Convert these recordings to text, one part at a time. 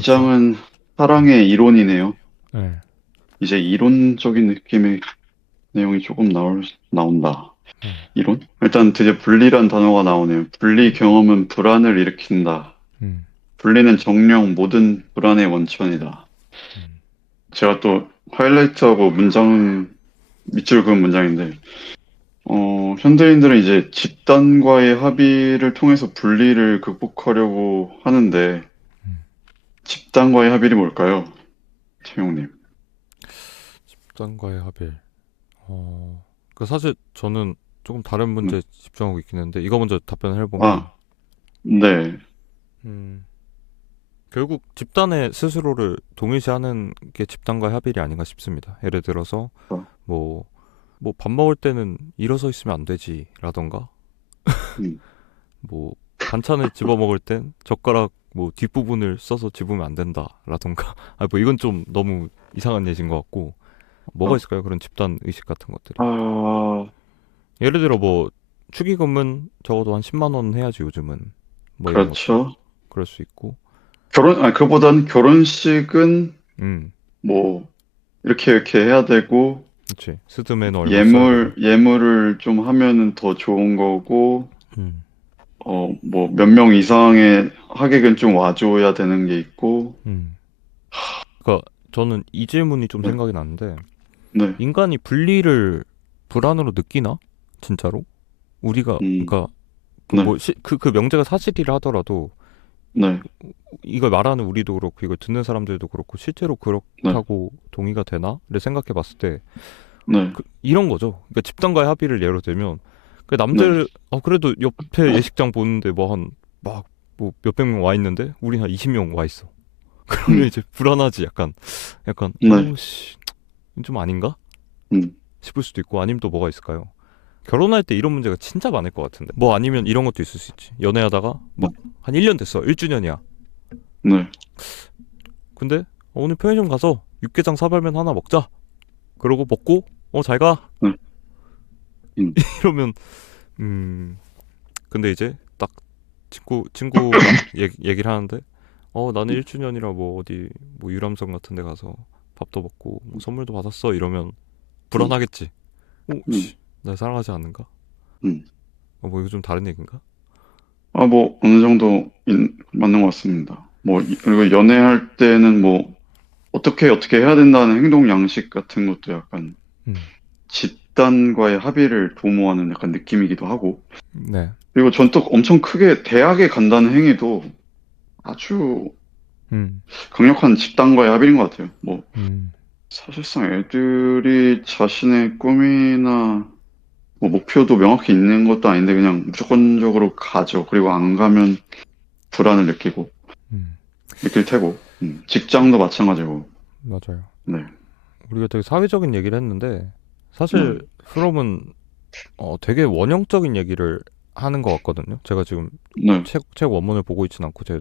그쵸? 2장은 음. 사랑의 이론이네요. 네. 이제 이론적인 느낌의 내용이 조금 나온다. 네. 이론? 일단 드디어 분리란 단어가 나오네요. 분리 경험은 불안을 일으킨다. 음. 분리는 정령 모든 불안의 원천이다. 음. 제가 또 하이라이트하고 문장, 밑줄 그은 문장인데, 현대인들은 이제 집단과의 합의를 통해서 분리를 극복하려고 하는데, 음. 집단과의 합의이 뭘까요? 채용님. 집단과의 합일. 그 사실 저는 조금 다른 네. 문제에 집중하고 있긴 한데 이거 먼저 답변을 해보면 아, 네. 음, 결국 집단의 스스로를 동일시하는 게 집단과의 합일이 아닌가 싶습니다. 예를 들어서 어, 뭐 밥 먹을 때는 일어서 있으면 안 되지라던가 음, 뭐 반찬을 집어 먹을 땐 젓가락 뭐 뒷부분을 써서 집으면 안 된다라던가 뭐 이건 좀 너무 이상한 예시인 것 같고 뭐가 어. 있을까요? 그런 집단 의식 같은 것들이. 아, 예를 들어 뭐 축의금은 적어도 한 10만 원 해야지 요즘은 뭐 이런 것들 그렇죠. 그럴 수 있고 그보단 결혼식은 음 뭐, 이렇게 해야 되고, 그치 스드메는 얼마 써야 되고 예물을 좀 하면은 더 좋은 거고, 음 뭐, 몇 명 이상의 하객은 좀 와줘야 되는 게 있고, 음. 그러니까 저는 이 질문이 좀 네, 생각이 나는데 네, 인간이 분리를 불안으로 느끼나 진짜로 우리가 음, 그러니까 네, 그 명제가 사실이라 하더라도 네, 이걸 말하는 우리도 그렇고 이걸 듣는 사람들도 그렇고 실제로 네, 그렇다고 동의가 되나를 생각해 봤을 때 네, 이런 거죠. 그러니까 집단과의 합의를 예로 들면 그 네, 남들 그래도 옆에 예식장 보는데 뭐 한 막 뭐 몇백 명 와 있는데 우리 한 20명 와 있어. 그러면 음, 이제 불안하지 약간 네, 씨, 좀 아닌가 음, 싶을 수도 있고 아니면 또 뭐가 있을까요? 결혼할 때 이런 문제가 진짜 많을 것 같은데 뭐 아니면 이런 것도 있을 수 있지. 연애하다가 네, 막 한 1년 됐어. 1주년이야. 네, 근데 오늘 편의점 가서 육개장 사발면 하나 먹자. 그러고 먹고 잘 가. 네, 음, 이러면 근데 이제 딱 친구랑 얘기를 하는데 나는 1주년이라 뭐 어디 뭐 유람선 같은 데 가서 밥도 먹고 뭐 선물도 받았어 이러면 음, 불안하겠지. 음, 씨, 날 사랑하지 않는가? 음. 뭐 이거 좀 다른 얘기인가? 아, 뭐, 어느 정도 맞는 것 같습니다. 뭐, 그리고 연애할 때는 뭐, 어떻게 해야 된다는 행동 양식 같은 것도 약간 음, 집단과의 합의를 도모하는 약간 느낌이기도 하고. 네, 그리고 전 또 엄청 크게 대학에 간다는 행위도 아주 음, 강력한 집단과의 합의인 것 같아요. 뭐, 음, 사실상 애들이 자신의 꿈이나 뭐 목표도 명확히 있는 것도 아닌데 그냥 무조건적으로 가죠. 그리고 안 가면 불안을 음, 느낄 테고. 직장도 마찬가지고. 맞아요. 네, 우리가 되게 사회적인 얘기를 했는데 네, 사실 프롬은 되게 원형적인 얘기를 하는 것 같거든요. 제가 지금 네, 책 원문을 보고 있진 않고 제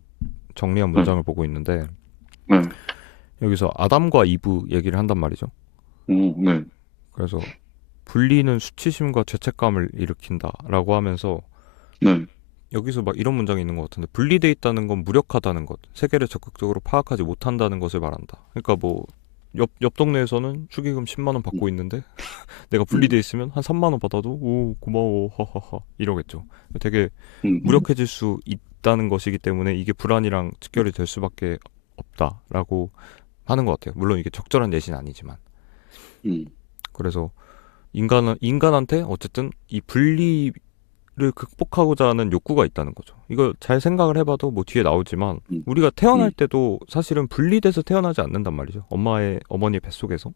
정리한 네, 문장을 보고 있는데 네, 여기서 아담과 이브 얘기를 한단 말이죠. 네, 그래서 분리는 수치심과 죄책감을 일으킨다라고 하면서 네, 여기서 막 이런 문장이 있는 것 같은데 분리돼 있다는 건 무력하다는 것, 세계를 적극적으로 파악하지 못한다는 것을 말한다. 그러니까 뭐 옆 동네에서는 축의금 10만 원 음, 받고 있는데 내가 음, 분리돼 있으면 한 3만 원 받아도 오 고마워 하하하 이러겠죠. 되게 음, 무력해질 수 있다는 것이기 때문에 이게 불안이랑 직결이 될 수밖에 없다라고 하는 것 같아요. 물론 이게 적절한 예시는 아니지만. 음, 그래서 인간한테 어쨌든 이 분리를 극복하고자 하는 욕구가 있다는 거죠. 이거 잘 생각을 해봐도 뭐 뒤에 나오지만 음, 우리가 태어날 음, 때도 사실은 분리돼서 태어나지 않는단 말이죠. 어머니의 뱃속에서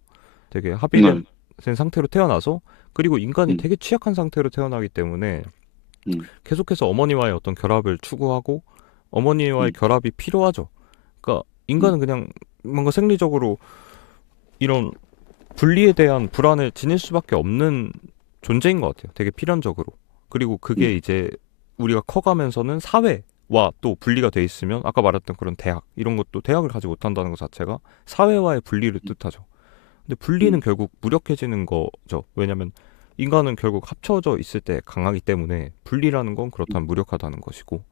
되게 합의된 네, 상태로 태어나서 그리고 인간이 음, 되게 취약한 상태로 태어나기 때문에 음, 계속해서 어머니와의 어떤 결합을 추구하고 어머니와의 음, 결합이 필요하죠. 그러니까 음, 인간은 그냥 뭔가 생리적으로 이런 분리에 대한 불안을 지닐 수밖에 없는 존재인 것 같아요. 되게 필연적으로. 그리고 그게 음, 이제 우리가 커가면서는 사회와 또 분리가 돼 있으면 아까 말했던 그런 대학 이런 것도 대학을 가지 못한다는 것 자체가 사회와의 분리를 뜻하죠. 근데 분리는 음, 결국 무력해지는 거죠. 왜냐하면 인간은 결국 합쳐져 있을 때 강하기 때문에 분리라는 건 그렇다면 무력하다는 것이고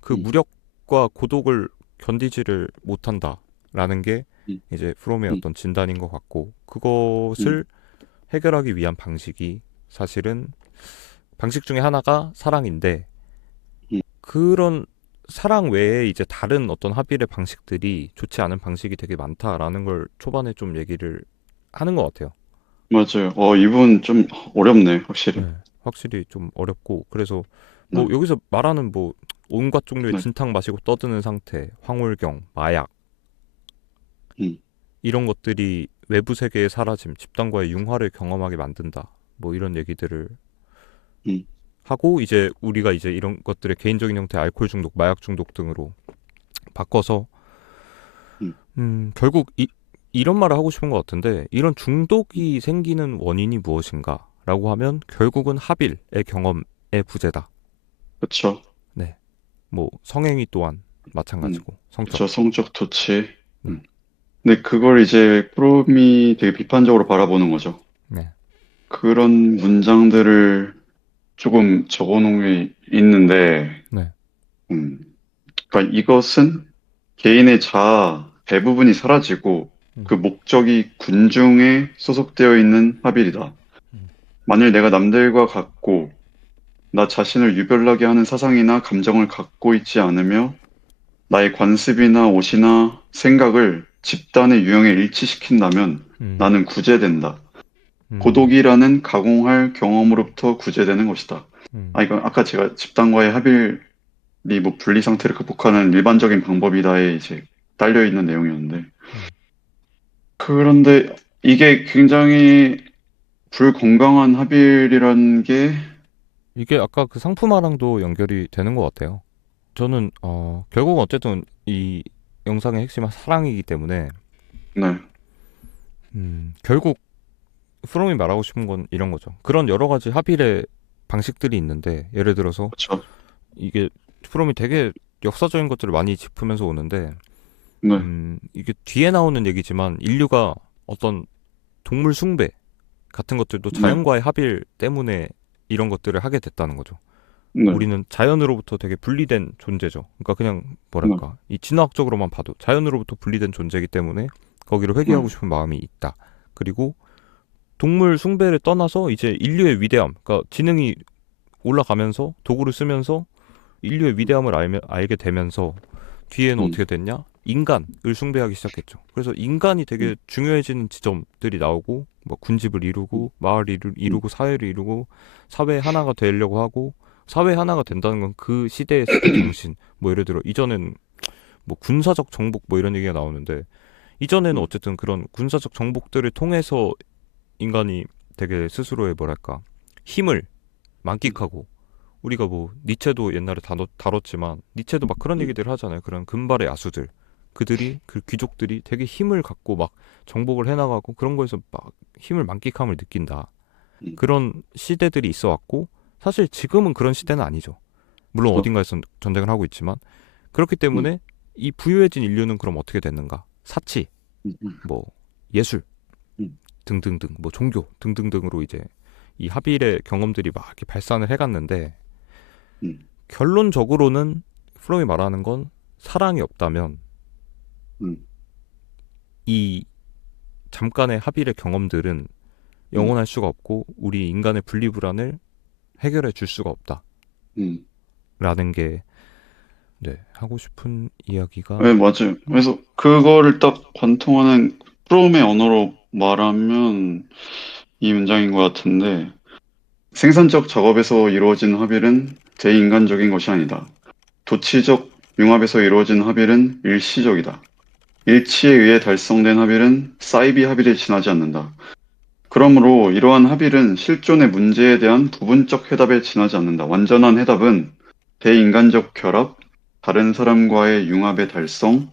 그 음, 무력과 고독을 견디지를 못한다라는 게 음, 이제 프롬의 음, 어떤 진단인 것 같고, 음, 그것을 해결하기 위한 방식이 사실은 방식 중에 하나가 사랑인데, 음. 그런 사랑 외에 이제 다른 어떤 합일의 방식들이 좋지 않은 방식이 되게 많다라는 걸 초반에 좀 얘기를 하는 것 같아요. 맞아요. 이분 좀 어렵네, 확실히. 네, 확실히 좀 어렵고, 그래서 뭐 네, 여기서 말하는 뭐 온갖 종류의 네, 진탕 마시고 떠드는 상태, 황홀경, 마약, 음, 이런 것들이 외부 세계의 사라짐, 집단과의 융화를 경험하게 만든다. 뭐 이런 얘기들을 음, 하고, 이제 우리가 이제 이런 것들의 개인적인 형태, 알코올 중독, 마약 중독 등으로 바꿔서 음. 결국 이런 말을 하고 싶은 것 같은데, 이런 중독이 생기는 원인이 무엇인가라고 하면 결국은 합일의 경험의 부재다. 그쵸. 네, 뭐 성행위 또한 음, 마찬가지고, 성적. 그쵸. 성적 도취. 네, 음. 근데 그걸 이제 프롬이 되게 비판적으로 바라보는 거죠. 네, 그런 문장들을 조금 적어놓은 게 있는데, 네, 음, 그러니까 이것은 개인의 자아 대부분이 사라지고 음, 그 목적이 군중에 소속되어 있는 합일이다. 만일 내가 남들과 같고 나 자신을 유별나게 하는 사상이나 감정을 갖고 있지 않으며 나의 관습이나 옷이나 생각을 집단의 유형에 일치시킨다면 음, 나는 구제된다. 음, 고독이라는 가공할 경험으로부터 구제되는 것이다. 음, 이거 아까 제가 집단과의 합일이 뭐 분리 상태를 극복하는 일반적인 방법이다에 이제 딸려 있는 내용이었는데 음. 그런데 이게 굉장히 불건강한 합일이라는 게 이게 아까 그 상품화랑도 연결이 되는 것 같아요. 저는 결국 어쨌든 이 영상의 핵심은 사랑이기 때문에, 네, 결국 프롬이 말하고 싶은 건 이런 거죠. 그런 여러 가지 합일의 방식들이 있는데, 예를 들어서 그렇죠. 이게 프롬이 되게 역사적인 것들을 많이 짚으면서 오는데, 네, 이게 뒤에 나오는 얘기지만 인류가 어떤 동물 숭배 같은 것들도 네, 자연과의 합일 때문에 이런 것들을 하게 됐다는 거죠. 네, 우리는 자연으로부터 되게 분리된 존재죠. 그러니까 그냥 네, 뭐랄까, 이 진화학적으로만 봐도 자연으로부터 분리된 존재이기 때문에 거기를 회귀하고 네, 싶은 마음이 있다. 그리고 동물 숭배를 떠나서 이제 인류의 위대함, 그러니까 지능이 올라가면서 도구를 쓰면서 인류의 위대함을 알게 되면서 뒤에는 음, 어떻게 됐냐? 인간을 숭배하기 시작했죠. 그래서 인간이 음, 되게 중요해지는 지점들이 나오고, 뭐 군집을 음, 이루고 마을을 음, 이루고 사회를 이루고 사회 하나가 되려고 하고, 사회 하나가 된다는 건 그 시대의 시대 정신. 뭐 예를 들어 이전엔 뭐 군사적 정복 뭐 이런 얘기가 나오는데, 이전에는 어쨌든 그런 군사적 정복들을 통해서 인간이 되게 스스로의 뭐랄까 힘을 음, 만끽하고, 우리가 뭐 니체도 옛날에 다뤘지만 니체도 막 그런 음, 얘기들 하잖아요. 그런 금발의 야수들, 그들이 그 귀족들이 되게 힘을 갖고 막 정복을 해나가고 그런 거에서 막 힘을 만끽함을 느낀다. 음, 그런 시대들이 있어 왔고, 사실 지금은 그런 시대는 아니죠. 물론 그렇죠. 어딘가에서 전쟁을 하고 있지만, 그렇기 음, 때문에 이 부유해진 인류는 그럼 어떻게 됐는가? 사치, 음, 뭐 예술 음, 등등등, 뭐 종교 등등등으로 이제 이 합일의 경험들이 막 이렇게 발산을 해갔는데, 음, 결론적으로는 프롬이 말하는 건 사랑이 없다면 음, 이 잠깐의 합일의 경험들은 음, 영원할 수가 없고 우리 인간의 분리불안을 해결해 줄 수가 음. 없다라는 게, 네, 하고 싶은 네, 이야기가. 맞아요. 그래서 그거를 딱 관통하는 프롬의 언어로 말하면 이 문장인 것 같은데 생산적 작업에서 이루어진 합일은 대인간적인 것이 아니다. 도치적 융합에서 이루어진 합일은 일시적이다. 일치에 의해 달성된 합일은 사이비 합일에 지나지 않는다. 그러므로 이러한 합일은 실존의 문제에 대한 부분적 해답에 지나지 않는다. 완전한 해답은 대인간적 결합, 다른 사람과의 융합의 달성,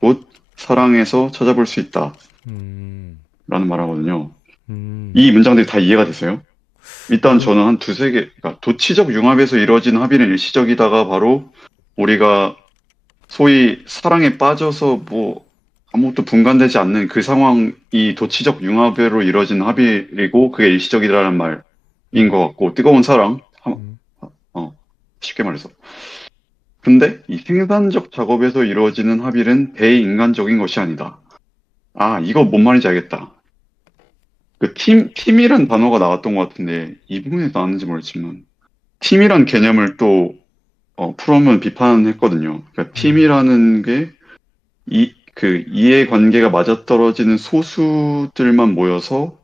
곧 사랑에서 찾아볼 수 있다. 음, 라는 말하거든요. 음, 이 문장들이 다 이해가 되세요? 일단 어, 저는 한 두세 개, 그러니까 도치적 융합에서 이루어진 합의는 일시적이다가 바로 우리가 소위 사랑에 빠져서 뭐 아무것도 분간되지 않는 그 상황이 도치적 융합으로 이루어진 합의이고 그게 일시적이라는 말인 것 음, 같고 뜨거운 사랑, 음, 어, 쉽게 말해서. 근데 이 생산적 작업에서 이루어지는 합일은 대인간적인 것이 아니다. 아, 이거 뭔 말인지 알겠다. 그 팀이란 단어가 나왔던 것 같은데, 이 부분에 나왔는지 모르겠지만, 팀이란 개념을 또, 프롬은 비판했거든요. 그러니까 음, 팀이라는 게, 이해관계가 맞아떨어지는 소수들만 모여서,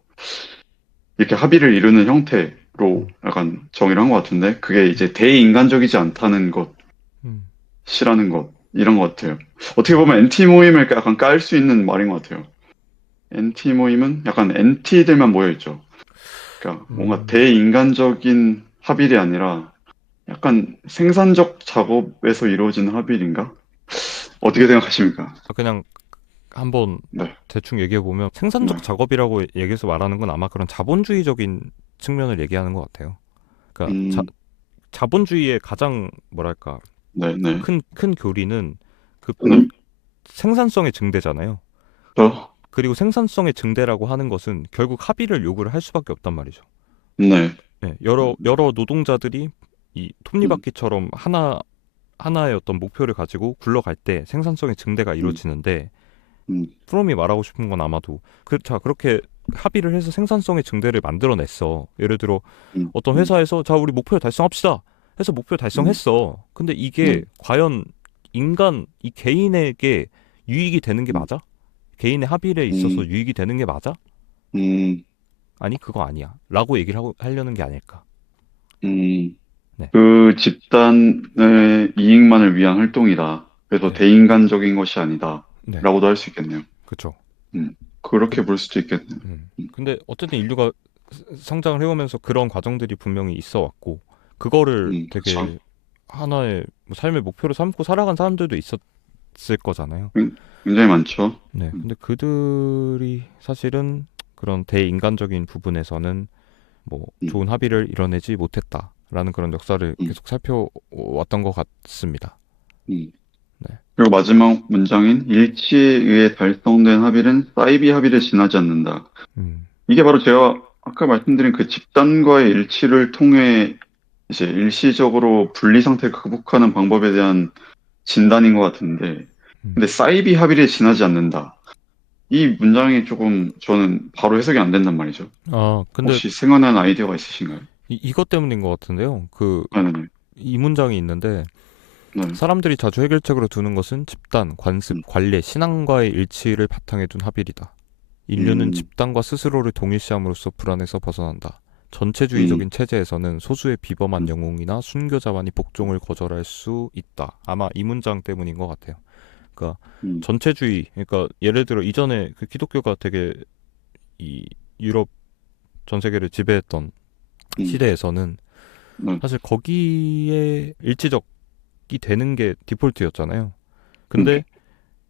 이렇게 합의를 이루는 형태로 음, 약간 정의를 한 것 같은데, 그게 이제 음, 대인간적이지 않다는 음, 것이라는 것, 이런 것 같아요. 어떻게 음, 보면 NT 모임을 약간 깔 수 있는 말인 것 같아요. NT 모임은 약간 NT들만 모여있죠. 그러니까 뭔가 음. 대인간적인 합일이 아니라 약간 생산적 작업에서 이루어진 합일인가? 어떻게 생각하십니까? 그냥 한번 네, 대충 얘기해 보면 네, 생산적 작업이라고 얘기해서 말하는 건 아마 그런 자본주의적인 측면을 얘기하는 것 같아요. 그러니까 음, 자본주의의 가장 뭐랄까 네, 네, 큰 교리는 그 네, 생산성의 증대잖아요. 저, 그리고 생산성의 증대라고 하는 것은 결국 합의를 요구를 할 수밖에 없단 말이죠. 네, 네, 여러 노동자들이 이 음, 톱니바퀴처럼 하나의 어떤 목표를 가지고 굴러갈 때 생산성의 증대가 음, 이루어지는데 음, 프롬이 말하고 싶은 건 아마도 자 그렇게 합의를 해서 생산성의 증대를 만들어냈어. 예를 들어 음, 어떤 음, 회사에서 자 우리 목표를 달성합시다 해서 목표 음, 달성했어. 근데 이게 네, 과연 이 개인에게 유익이 되는 게 음, 맞아? 개인의 합의에 있어서 음, 유익이 되는 게 맞아? 음, 아니 그거 아니야. 라고 얘기를 하려는 게 아닐까. 음. 네, 그 집단의 이익만을 위한 활동이다. 그래서 네, 대인간적인 것이 아니다. 네, 라고도 할 수 있겠네요. 그쵸. 그, 그렇게 볼 수도 있겠네요. 근데 어쨌든 인류가 성장을 해오면서 그런 과정들이 분명히 있어 왔고 그거를 그쵸. 되게 하나의 뭐 삶의 목표로 삼고 살아간 사람들도 있었을 거잖아요. 굉장히 많죠. 네, 음, 근데 그들이 사실은 그런 대인간적인 부분에서는 뭐 음, 좋은 합의를 이뤄내지 못했다라는 그런 역사를 음, 계속 살펴왔던 것 같습니다. 음. 네, 그리고 마지막 문장인 일치에 의해 달성된 합의는 사이비 합의를 지나지 않는다. 음, 이게 바로 제가 아까 말씀드린 그 집단과의 일치를 통해 이제 일시적으로 분리 상태를 극복하는 방법에 대한 진단인 것 같은데, 음. 근데 사이비 합의를 지나지 않는다. 이 문장이 조금 저는 바로 해석이 안 된단 말이죠. 아, 근데 혹시 생각나는 아이디어가 있으신가요? 이것 때문인 것 같은데요. 아, 네네. 이 문장이 있는데 네. 사람들이 자주 해결책으로 두는 것은 집단, 관습, 음, 관례, 신앙과의 일치를 바탕에 둔 합일이다. 인류는 음, 집단과 스스로를 동일시함으로써 불안에서 벗어난다. 음, 전체주의적인 체제에서는 소수의 비범한 음, 영웅이나 순교자만이 복종을 거절할 수 있다. 아마 이 문장 때문인 것 같아요. 그러니까 음, 전체주의, 그러니까 예를 들어 이전에 그 기독교가 되게 이 유럽 전 세계를 지배했던 음, 시대에서는 네. 사실 거기에 일치적이 되는 게 디폴트였잖아요. 음, 근데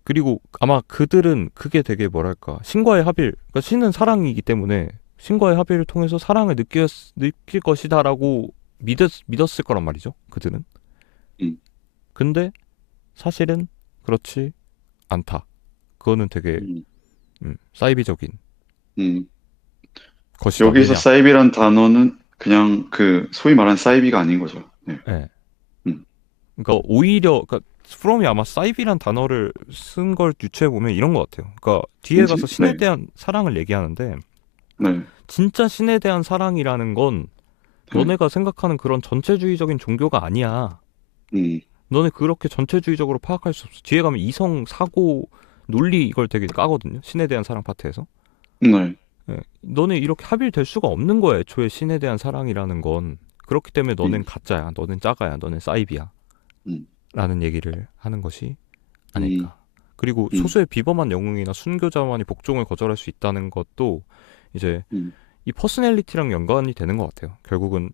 그리고 아마 그들은 그게 되게 뭐랄까 신과의 합일, 그러니까 신은 사랑이기 때문에 신과의 합일을 통해서 사랑을 느낄 것이다라고 믿었을 거란 말이죠. 그들은. 음, 근데 사실은 그렇지 않다. 그거는 되게 음, 사이비적인 음. 것이다. 여기서 왜냐? 사이비란 단어는 그냥 그 소위 말하는 사이비가 아닌 거죠. 네. 예. 음, 그러니까 오히려 그러니까 프롬이 아마 사이비란 단어를 쓴 걸 유추해 보면 이런 것 같아요. 그러니까 뒤에 가서 신에 네, 대한 사랑을 얘기하는데 네, 진짜 신에 대한 사랑이라는 건 네. 너네가 생각하는 그런 전체주의적인 종교가 아니야. 음, 너네 그렇게 전체주의적으로 파악할 수 없어. 뒤에 가면 이성, 사고, 논리 이걸 되게 까거든요. 신에 대한 사랑 파트에서. 네, 예. 너네 이렇게 합일될 수가 없는 거야. 애초에 신에 대한 사랑이라는 건. 그렇기 때문에 너넨 음, 가짜야. 너넨 짜가야. 너넨 사이비야. 음, 라는 얘기를 하는 것이 음, 아닐까. 그리고 음, 소수의 비범한 영웅이나 순교자만이 복종을 거절할 수 있다는 것도 이제 음, 이 퍼스널리티랑 연관이 되는 것 같아요. 결국은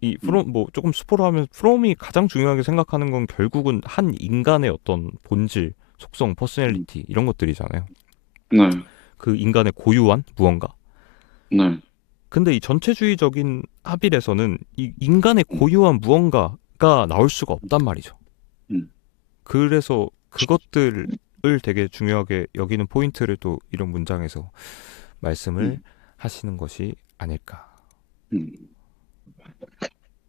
이 음, 프롬 뭐 조금 스포를 하면 프롬이 가장 중요하게 생각하는 건 결국은 한 인간의 어떤 본질, 속성, 음, 퍼스널리티 이런 것들이잖아요. 네, 그 인간의 고유한 무언가. 네, 근데 이 전체주의적인 합일에서는 이 인간의 음, 고유한 무언가가 나올 수가 없단 말이죠. 음, 그래서 그것들을 되게 중요하게 여기는 포인트를 또 이런 문장에서 말씀을 음, 하시는 것이 아닐까. 음.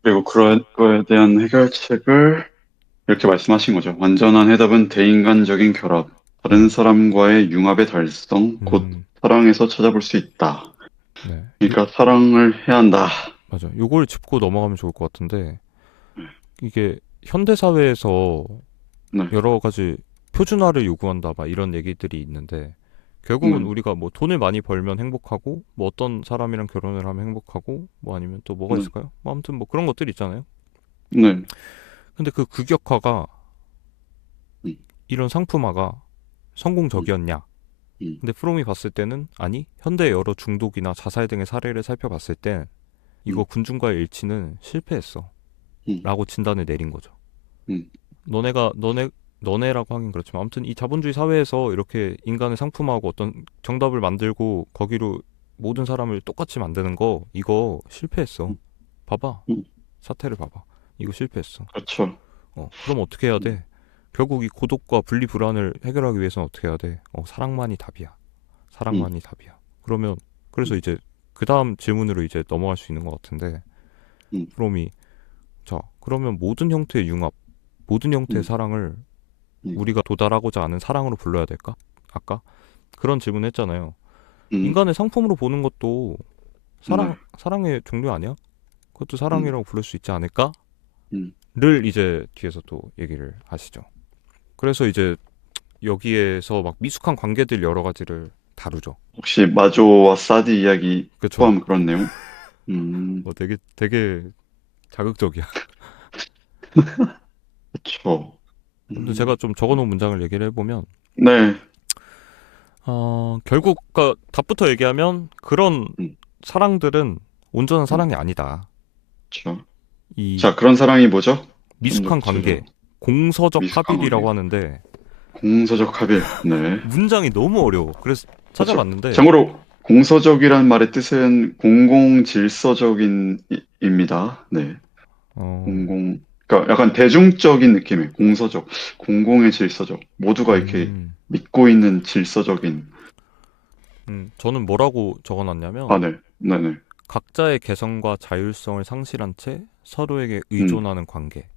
그리고 그런 거에 대한 해결책을 이렇게 말씀하신 거죠. 완전한 해답은 대인간적인 결합, 다른 네. 사람과의 융합의 달성, 곧 음, 사랑에서 찾아볼 수 있다. 네. 그러니까 사랑을 해야 한다. 맞아. 요걸 짚고 넘어가면 좋을 것 같은데, 이게 현대 사회에서 네, 여러 가지 표준화를 요구한다, 막 이런 얘기들이 있는데, 결국은 네, 우리가 뭐 돈을 많이 벌면 행복하고, 뭐 어떤 사람이랑 결혼을 하면 행복하고, 뭐 아니면 또 뭐가 네, 있을까요? 뭐 아무튼 뭐 그런 것들 있잖아요. 네, 근데 그 극역화가, 음, 이런 상품화가 음, 성공적이었냐? 음, 근데 프롬이 봤을 때는 아니, 현대 여러 중독이나 자살 등의 사례를 살펴봤을 땐 이거 음, 군중과의 일치는 실패했어. 음, 라고 진단을 내린 거죠. 음, 너네라고 하긴 그렇지만 아무튼 이 자본주의 사회에서 이렇게 인간을 상품화하고 어떤 정답을 만들고 거기로 모든 사람을 똑같이 만드는 거 이거 실패했어. 음, 봐봐. 음. 사태를 봐봐. 이거 실패했어. 그렇죠. 그럼 어떻게 해야 음, 돼? 결국 이 고독과 분리 불안을 해결하기 위해서는 어떻게 해야 돼? 사랑만이 답이야. 음, 사랑만이 답이야. 그러면 음, 그래서 이제 그 다음 질문으로 이제 넘어갈 수 있는 것 같은데 음, 프롬이 자 그러면 모든 형태의 융합, 모든 형태의 음, 사랑을 음, 우리가 도달하고자 하는 사랑으로 불러야 될까? 아까 그런 질문 했잖아요. 음, 인간을 상품으로 보는 것도 네, 사랑의 종류 아니야? 그것도 음, 사랑이라고 부를 수 있지 않을까? 음. 를 이제 뒤에서 또 얘기를 하시죠. 그래서 이제 여기에서 막 미숙한 관계들 여러 가지를 다루죠. 혹시 마조와 사디 이야기 그쵸? 포함 그런 내용? 되게 자극적이야. 그렇죠. 아무튼 제가 좀 적어놓은 문장을 얘기를 해보면, 네, 결국, 답부터 얘기하면 그런 음, 사랑들은 온전한 음, 사랑이 아니다. 그렇죠. 이 자, 그런 사랑이 뭐죠? 좀 더 미숙한 관계, 구체적으로. 공서적 미숙한 관계. 합일이라고 하는데, 공서적 합일. 네. 문장이 너무 어려워. 그래서 그렇죠. 찾아봤는데, 참고로 공서적이란 말의 뜻은 공공 질서적인입니다. 네. 어, 공공 그러니까 약간 대중적인 느낌의 공서적, 공공의 질서적, 모두가 이렇게 음, 믿고 있는 질서적인. 저는 뭐라고 적어놨냐면, 아, 네. 네, 네. 각자의 개성과 자율성을 상실한 채 서로에게 음. 의존하는 관계.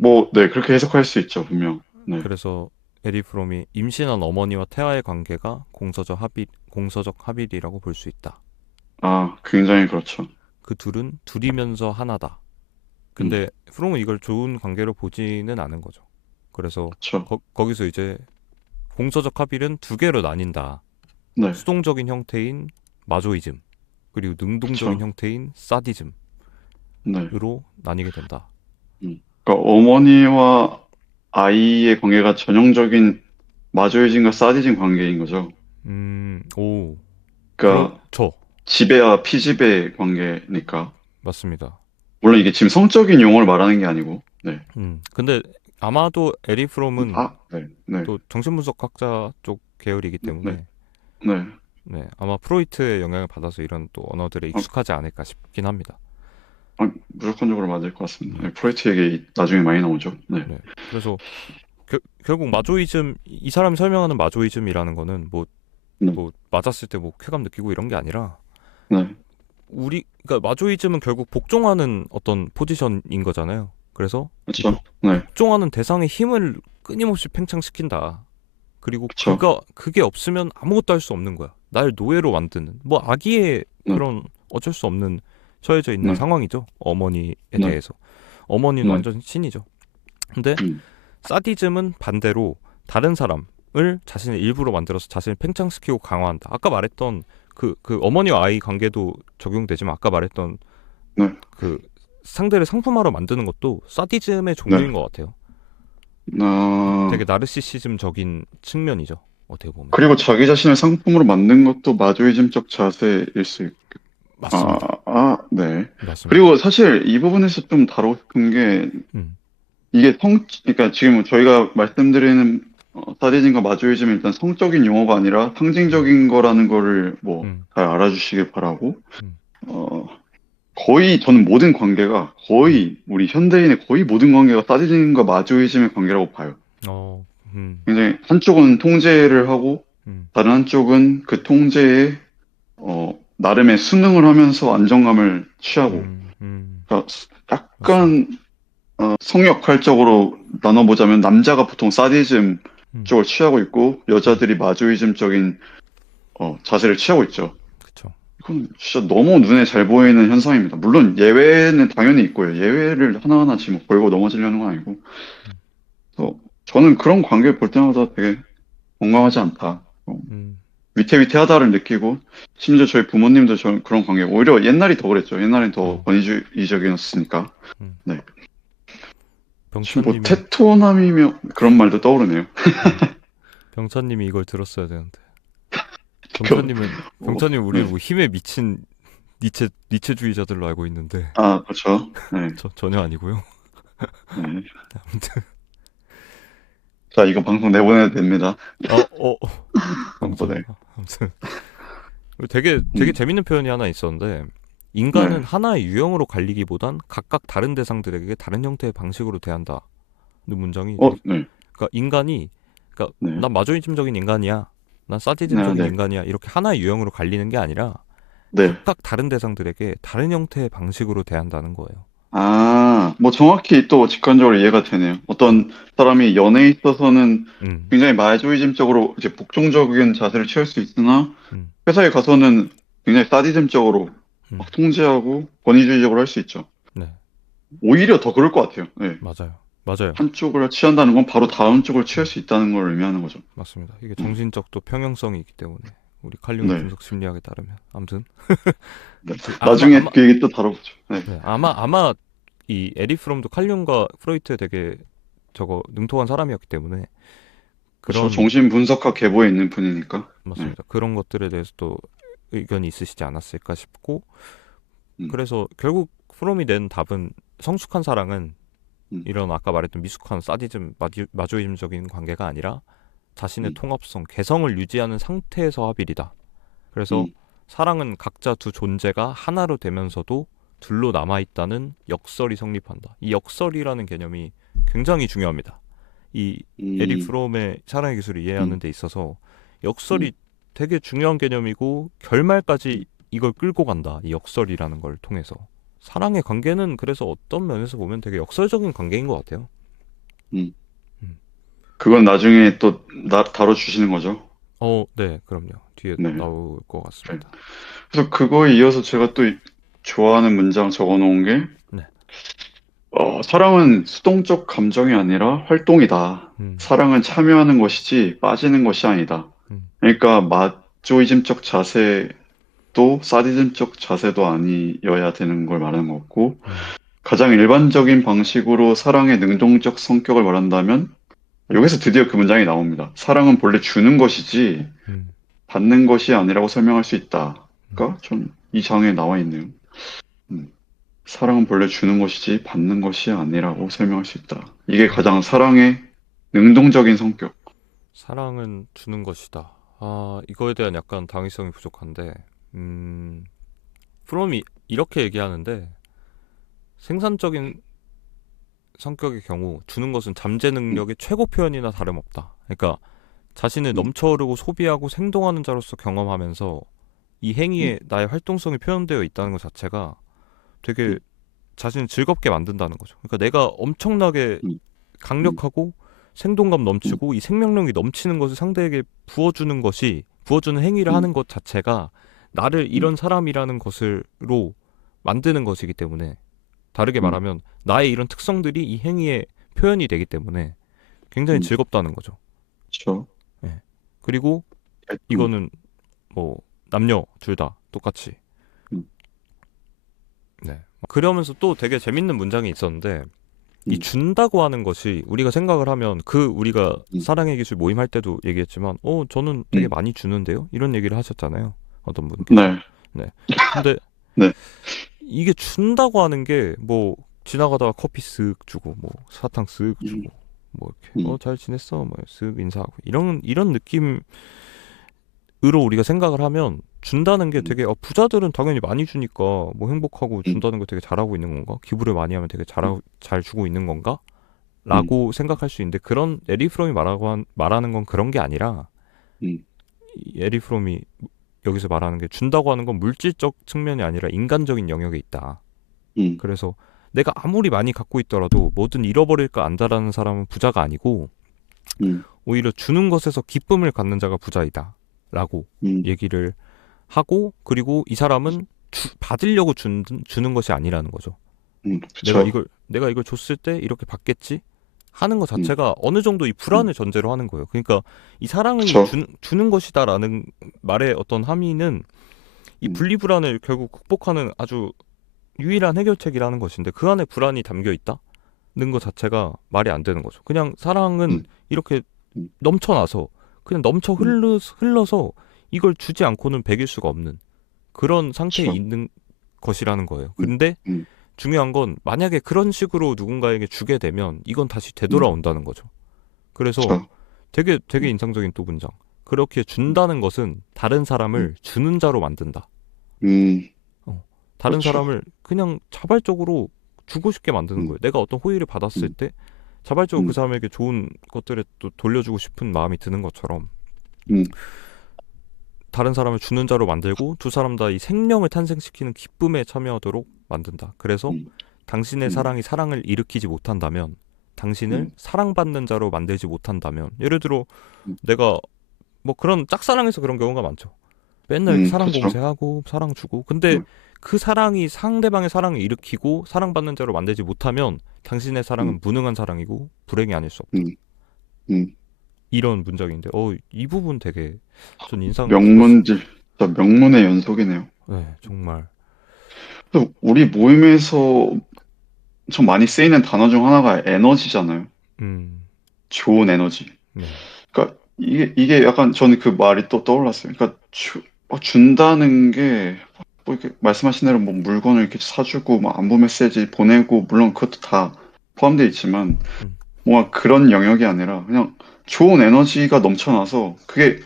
뭐, 네, 그렇게 해석할 수 있죠, 분명. 네. 그래서 에리 프롬이 임신한 어머니와 태아의 관계가 공서적 합일이라고 볼 수 있다. 아, 굉장히 그렇죠. 그 둘은 둘이면서 하나다. 음, 근데 프롬은 이걸 좋은 관계로 보지는 않은 거죠. 그래서 그렇죠. 거기서 이제 공서적 합일은 두 개로 나뉜다. 네, 수동적인 형태인 마조이즘, 그리고 능동적인 그렇죠. 형태인 사디즘으로 네. 나뉘게 된다. 그러니까 어머니와 아이의 관계가 전형적인 마조이즘과 사디즘 관계인 거죠. 오, 그러니까 그렇죠. 지배와 피지배 관계니까. 맞습니다. 물론 이게 지금 성적인 용어를 말하는 게 아니고. 네. 근데 아마도 에리 프롬은 네, 네, 또 정신분석학자 쪽 계열이기 네, 때문에 네. 네, 아마 프로이트의 영향을 받아서 이런 또 언어들에 아, 익숙하지 않을까 싶긴 합니다. 무조건적으로 맞을 것 같습니다. 네, 네, 프로이트 얘기 나중에 많이 나오죠. 네, 네. 그래서 결국 마조이즘 이 사람이 설명하는 마조이즘이라는 거는 네, 뭐 맞았을 때 뭐 쾌감 느끼고 이런 게 아니라 네. 그러니까 마조이즘은 결국 복종하는 어떤 포지션인 거잖아요. 그래서 이 그렇죠. 네, 복종하는 대상의 힘을 끊임없이 팽창시킨다. 그리고 그렇죠. 그게 없으면 아무것도 할 수 없는 거야. 날 노예로 만드는 뭐 아기의 네, 그런 어쩔 수 없는 처해져 있는 네, 상황이죠. 어머니에 네, 대해서. 어머니는 네. 완전 신이죠. 근데 음, 사디즘은 반대로 다른 사람을 자신의 일부로 만들어서 자신을 팽창시키고 강화한다. 아까 말했던 그 어머니와 아이 관계도 적용되지만 아까 말했던 네, 그 상대를 상품화로 만드는 것도 사디즘의 네. 종류인 것 같아요. 아, 되게 나르시시즘적인 측면이죠. 어떻게 보면. 그리고 자기 자신을 상품으로 만든 것도 마조이즘적 자세일 수 있. 맞습니다. 네. 맞습니다. 그리고 사실 이 부분에서 좀 다루고 싶은 게 음, 이게 그러니까 지금 저희가 말씀드리는 사디즘과 마조이즘은 일단 성적인 용어가 아니라 음, 상징적인 거라는 거를 뭐 음, 잘 알아주시길 바라고. 음, 어, 거의 저는 모든 관계가 음. 거의 우리 현대인의 거의 모든 관계가 사디즘과 마조이즘의 관계라고 봐요. 어, 굉장히 한쪽은 통제를 하고 음, 다른 한쪽은 그 통제에 나름의 순응을 하면서 안정감을 취하고 음, 그러니까 맞습니다. 약간 성역할적으로 나눠보자면 남자가 보통 사디즘 음, 쪽을 취하고 있고 음, 여자들이 마조이즘적인 자세를 취하고 있죠. 그쵸. 이건 진짜 너무 눈에 잘 보이는 현상입니다. 물론 예외는 당연히 있고요. 예외를 하나하나 지금 걸고 넘어지려는 건 아니고. 음, 그래서 저는 그런 관계를 볼 때마다 되게 건강하지 않다. 음, 위태위태하다를 느끼고 심지어 저희 부모님도 그런 관계 오히려 옛날이 더 그랬죠. 옛날엔 더 음, 권위주의적이었으니까. 음. 네. 지금 뭐 병찬님이, 테토남이며 그런 말도 떠오르네요. 네, 병찬님이 이걸 들었어야 되는데. 그, 병찬님은, 뭐, 병찬님 우리를 네. 뭐 힘에 미친 니체주의자들로 알고 있는데, 아, 그렇죠. 네. 전혀 아니고요. 네. 아무튼, 자, 이거 방송 내보내도 됩니다. 병찬. 네. 아무튼. 되게 음, 재밌는 표현이 하나 있었는데, 네. 인간은 하나의 유형으로 갈리기보단 각각 다른 대상들에게 다른 형태의 방식으로 대한다. 는 문장이 되게, 네. 그러니까 인간이, 그러니까 네. 난 마조이즘적인 인간이야. 난 네. 사디즘적인 네. 인간이야. 이렇게 하나의 유형으로 갈리는 게 아니라 네. 각각 다른 대상들에게 다른 형태의 방식으로 대한다는 거예요. 아, 뭐 정확히 또 직관적으로 이해가 되네요. 네. 어떤 사람이 연애에 있어서는 음, 굉장히 마조이즘적으로 이제 복종적인 자세를 취할 수 있으나 음, 회사에 가서는 굉장히 사디즘적으로 막 음. 통제하고 권위주의적으로 할 수 있죠. 네, 오히려 더 그럴 것 같아요. 네. 맞아요. 맞아요. 한쪽을 취한다는 건 바로 다음 쪽을 취할 음, 수 있다는 걸 의미하는 거죠. 맞습니다. 이게 네. 정신적 또 평형성이 있기 때문에 우리 칼융의 네. 분석 심리학에 따르면 아무튼 네. 아마 나중에 아마 그 얘기 또 다뤄보죠. 네. 네, 아마 이 에리 프롬도 칼융과 프로이트에 되게 저거 능통한 사람이었기 때문에 그렇죠. 그런 정신분석학 계보에 있는 분이니까. 네. 맞습니다. 그런 것들에 대해서 또 의견이 있으시지 않았을까 싶고 음, 그래서 결국 프롬이 낸 답은 성숙한 사랑은 음, 이런 아까 말했던 미숙한 사디즘 마조이즘적인 관계가 아니라 자신의 음, 통합성, 개성을 유지하는 상태에서 합일이다. 그래서 음, 사랑은 각자 두 존재가 하나로 되면서도 둘로 남아있다는 역설이 성립한다. 이 역설이라는 개념이 굉장히 중요합니다. 이 에릭 음, 프롬의 사랑의 기술을 음, 이해하는 데 있어서 역설이 음, 되게 중요한 개념이고 결말까지 음, 이걸 끌고 간다. 이 역설이라는 걸 통해서. 사랑의 관계는 그래서 어떤 면에서 보면 되게 역설적인 관계인 것 같아요. 음. 음. 그건 나중에 또 다뤄주시는 거죠. 네, 그럼요. 뒤에 네. 나올 것 네. 같습니다. 그래서 그거에 이어서 제가 또 좋아하는 문장 적어 놓은 게, 네. 사랑은 수동적 감정이 아니라 활동이다. 음, 사랑은 참여하는 것이지 빠지는 것이 아니다. 음, 그러니까 마조이즘적 자세도 사디즘적 자세도 아니어야 되는 걸 말하는 것 같고, 음, 가장 일반적인 방식으로 사랑의 능동적 성격을 말한다면, 여기서 드디어 그 문장이 나옵니다. 사랑은 본래 주는 것이지 음, 받는 것이 아니라고 설명할 수 있다. 음. 가 좀 이 장에 나와 있네요. 음. 사랑은 본래 주는 것이지 받는 것이 아니라고 설명할 수 있다. 이게 음. 가장 사랑의 능동적인 성격. 사랑은 주는 것이다. 이거에 대한 약간 당위성이 부족한데, 프롬이 이렇게 얘기하는데, 생산적인 성격의 경우 주는 것은 잠재 음, 능력의 최고 표현이나 다름없다. 그러니까 자신을 음, 넘쳐흐르고 소비하고 생동하는 자로서 경험하면서 이 음, 행위에 나의 활동성이 표현되어 있다는 것 자체가 되게 음, 자신을 즐겁게 만든다는 거죠. 그러니까 내가 엄청나게 음, 음, 강력하고 생동감 음, 넘치고 이 생명력이 넘치는 것을 상대에게 부어주는 행위를 음, 하는 것 자체가 나를 음, 이런 사람이라는 것으로 만드는 것이기 때문에 다르게 음, 말하면 나의 이런 특성들이 이 행위에 표현이 되기 때문에 굉장히 음. 즐겁다는 거죠. 그렇죠. 예. 그리고 음, 이거는 뭐 남녀 둘 다 똑같이. 음, 네. 그러면서 또 되게 재밌는 문장이 있었는데 이 음, 준다고 하는 것이 우리가 생각을 하면 우리가 음, 사랑의 기술 모임할 때도 얘기했지만 저는 되게 음. 많이 주는데요 이런 얘기를 하셨잖아요 어떤 분께서. 네, 네. 근데 네, 이게 준다고 하는 게 뭐 지나가다가 커피 쓱 주고 뭐 사탕 쓱 음, 주고 뭐 이렇게 음, 잘 지냈어 뭐 쓱 인사하고 이런 느낌으로 우리가 생각을 하면 준다는 게 음, 되게 부자들은 당연히 많이 주니까 뭐 행복하고 음, 준다는 거 되게 잘하고 있는 건가 기부를 많이 하면 되게 잘 주고 있는 건가 음, 라고 생각할 수 있는데 그런 에리 프롬이 말하는 건 그런 게 아니라 음, 이 에리 프롬이 여기서 말하는 게 준다고 하는 건 물질적 측면이 아니라 인간적인 영역에 있다. 음, 그래서 내가 아무리 많이 갖고 있더라도 뭐든 잃어버릴까 안다라는 사람은 부자가 아니고 음, 오히려 주는 것에서 기쁨을 갖는 자가 부자이다 라고 음, 얘기를 하고, 그리고 이 사람은 받으려고 주는 것이 아니라는 거죠. 그쵸. 내가 이걸 줬을 때 이렇게 받겠지 하는 것 음, 자체가 어느 정도 이 음, 불안을 전제로 하는 거예요. 그러니까 이 사랑이 그쵸. 주는 것이다라는 말의 어떤 함의는 이 음, 분리불안을 결국 극복하는 아주 유일한 해결책이라는 것인데, 그 안에 불안이 담겨 있다는 것 자체가 말이 안 되는 거죠. 그냥 사랑은 음, 이렇게 음, 넘쳐나서 그냥 음, 흘러서 이걸 주지 않고는 배길 수가 없는 그런 상태에 그쵸. 있는 것이라는 거예요. 음, 근데 음, 중요한 건 만약에 그런 식으로 누군가에게 주게 되면 이건 다시 음, 되돌아온다는 거죠. 그래서 그쵸. 되게 음, 인상적인 또 문장. 그렇게 음, 준다는 것은 다른 음, 사람을 주는 자로 만든다. 음, 어, 다른 그렇죠. 사람을 그냥 자발적으로 주고 싶게 만드는 음, 거예요. 내가 어떤 호의를 받았을 음, 때 자발적으로 그 음, 사람에게 좋은 것들을 또 돌려주고 싶은 마음이 드는 것처럼 음, 다른 사람을 주는 자로 만들고 두 사람 다 이 생명을 탄생시키는 기쁨에 참여하도록 만든다. 그래서 음, 당신의 음, 사랑이 사랑을 일으키지 못한다면, 당신을 음, 사랑받는 자로 만들지 못한다면, 예를 들어 음, 내가 뭐 그런 짝사랑에서 그런 경우가 많죠. 맨날 이렇게 사랑 그쵸. 공세하고 사랑 주고, 근데 음, 그 사랑이 상대방의 사랑을 일으키고 사랑받는 자로 만들지 못하면 당신의 음, 사랑은 무능한 사랑이고 불행이 아닐 수 없다. 음, 음. 이런 문장인데, 이 부분 되게 전 인상 깊었습니다. 명문질, 진짜 명문의 연속이네요. 네, 정말. 또 우리 모임에서 좀 많이 쓰이는 단어 중 하나가 에너지잖아요. 음, 좋은 에너지. 네, 그러니까 이게 약간 저는 그 말이 또 떠올랐어요. 그러니까 준다는 게 뭐 이렇게 말씀하신 대로 뭐 물건을 이렇게 사주고 뭐 안부 메시지 보내고 물론 그것도 다 포함되어 있지만 음, 뭔가 그런 영역이 아니라 그냥 좋은 에너지가 넘쳐나서 그게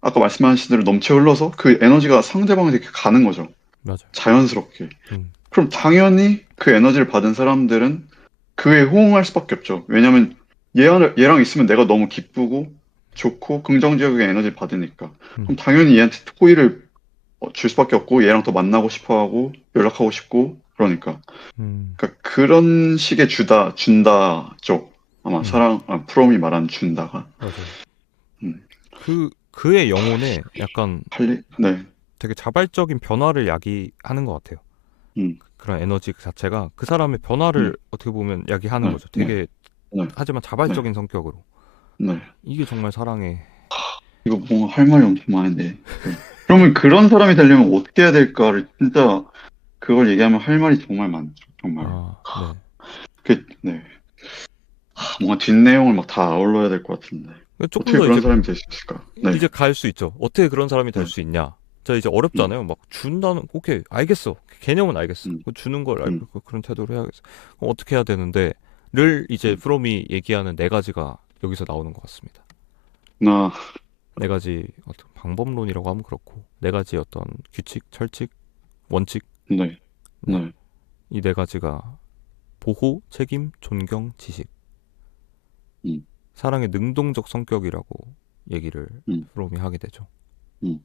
아까 말씀하신 대로 넘쳐 흘러서 그 에너지가 상대방한테 이렇게 가는 거죠. 맞아요. 자연스럽게. 음, 그럼 당연히 그 에너지를 받은 사람들은 그에 호응할 수밖에 없죠. 왜냐면 얘랑 있으면 내가 너무 기쁘고 좋고 긍정적인 에너지를 받으니까. 그럼 음, 당연히 얘한테 호의를 줄 수밖에 없고 얘랑 또 만나고 싶어 하고 연락하고 싶고 그러니까. 음, 그러니까 그런 식의 준다 쪽. 아마 음, 프롬이 말한 준다가. 맞아요. 음, 그의 영혼에 약간 네. 되게 자발적인 변화를 야기하는 것 같아요. 음, 그런 에너지 그 자체가 그 사람의 네, 변화를 어떻게 보면 야기하는 네, 거죠. 네, 되게 네, 하지만 네, 자발적인 성격으로. 네. 이게 정말 사랑의. 이거 뭔가 할 말이 엄청 많은데. 네. 그러면 그런 사람이 되려면 어떻게 해야 될까를 진짜 그걸 얘기하면 할 말이 정말 많죠. 정말. 네. 네. 뭔가 뒷내용을 막 다 아울러야 될 것 같은데. 조금 어떻게 더 그런 이제 사람이 될 수 있을까? 네. 갈 수 있죠. 어떻게 그런 사람이 될 네. 수 있냐? 자, 이제 음, 어렵잖아요. 막 준다는, 오케이, 알겠어. 개념은 알겠어. 음, 주는 걸 알고 음, 그런 태도를 해야겠어. 그럼 어떻게 해야 되는데,를 이제 음. 프롬이 얘기하는 네 가지가 여기서 나오는 것 같습니다. 나, 네 가지 어떤 방법론이라고 하면 그렇고, 네 가지 어떤 규칙, 철칙, 원칙. 네, 네. 네, 이 네 가지가 보호, 책임, 존경, 지식. 음, 사랑의 능동적 성격이라고 얘기를 음, 프롬이 하게 되죠. 음.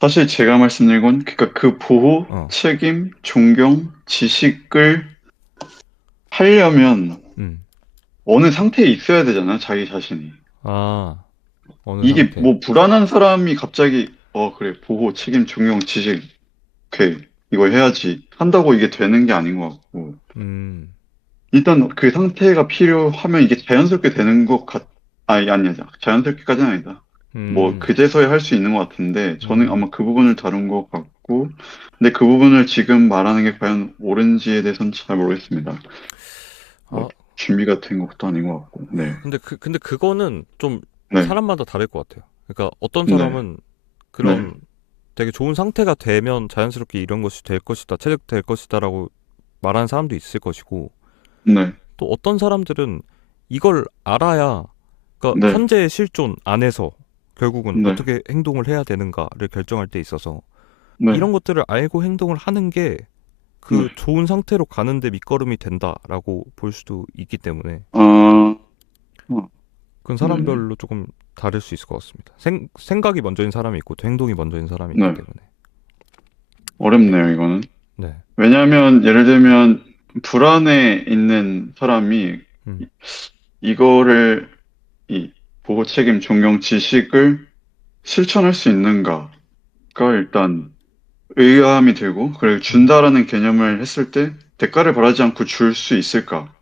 사실 제가 말씀드린 건, 그러니까 그 보호, 어, 책임, 존경, 지식을 하려면 음. 어느 상태에 있어야 되잖아요, 자기 자신이. 아, 어느 이게 상태. 뭐 불안한 사람이 갑자기, 그래, 보호, 책임, 존경, 지식, 오케이, 이거 해야지. 한다고 이게 되는 게 아닌 것 같고. 음, 일단 그 상태가 필요하면 이게 자연스럽게 되는 것 아니야. 자연스럽게까지는 아니다. 뭐, 음, 그제서야 할 수 있는 것 같은데, 저는 음. 아마 그 부분을 다룬 것 같고, 근데 그 부분을 지금 말하는 게 과연 옳은지에 대해서는 잘 모르겠습니다. 뭐, 아, 준비가 된 것도 아닌 것 같고, 네. 근데 그거는 좀 네, 사람마다 다를 것 같아요. 그러니까 어떤 네, 사람은 네, 그런 되게 좋은 상태가 되면 자연스럽게 이런 것이 될 것이다, 체득될 것이다라고 말하는 사람도 있을 것이고, 네, 또 어떤 사람들은 이걸 알아야, 그러니까 네, 현재의 실존 안에서 결국은 네, 어떻게 행동을 해야 되는가를 결정할 때 있어서 네, 이런 것들을 알고 행동을 하는 게 네. 그 좋은 상태로 가는데 밑거름이 된다라고 볼 수도 있기 때문에 아, 어, 그건 네, 사람별로 조금 다를 수 있을 것 같습니다. 생각이 먼저인 사람이 있고 또 행동이 먼저인 사람이 있기 네. 때문에. 어렵네요, 이거는. 네. 왜냐하면, 예를 들면, 불안에 있는 사람이 음, 이거를 이 보호 책임 종용 지식을 실천할 수 있는가가 일단 의아함이 들고, 그리고 음, 준다라는 개념을 했을 때 대가를 바라지 않고 줄 수 있을까?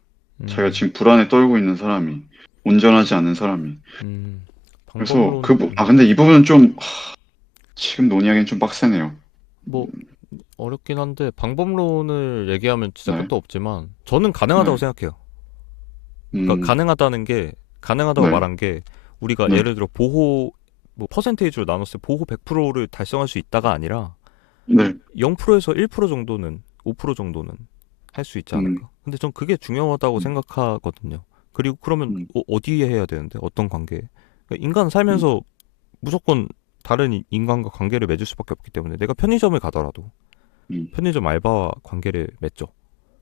자기가 음, 지금 불안에 떨고 있는 사람이, 온전하지 않은 사람이. 그래서 방법론, 근데 이 부분은 좀 지금 논의하기는 좀 빡세네요. 뭐, 어렵긴 한데, 방법론을 얘기하면 진짜 네, 끝도 없지만, 저는 가능하다고 네, 생각해요. 그러니까 음, 가능하다는 게, 가능하다고 네, 말한 게, 우리가 네, 예를 들어 보호, 뭐, 퍼센테이지로 나눴을 때 보호 100%를 달성할 수 있다가 아니라, 네, 0%에서 1% 정도는, 5% 정도는 할 수 있지 음, 않을까? 근데 전 그게 중요하다고 음, 생각하거든요. 그리고 그러면 음, 어디에 해야 되는데? 어떤 관계에? 그러니까 인간 음, 살면서 무조건 다른 인간과 관계를 맺을 수밖에 없기 때문에 내가 편의점을 가더라도 음, 편의점 알바와 관계를 맺죠.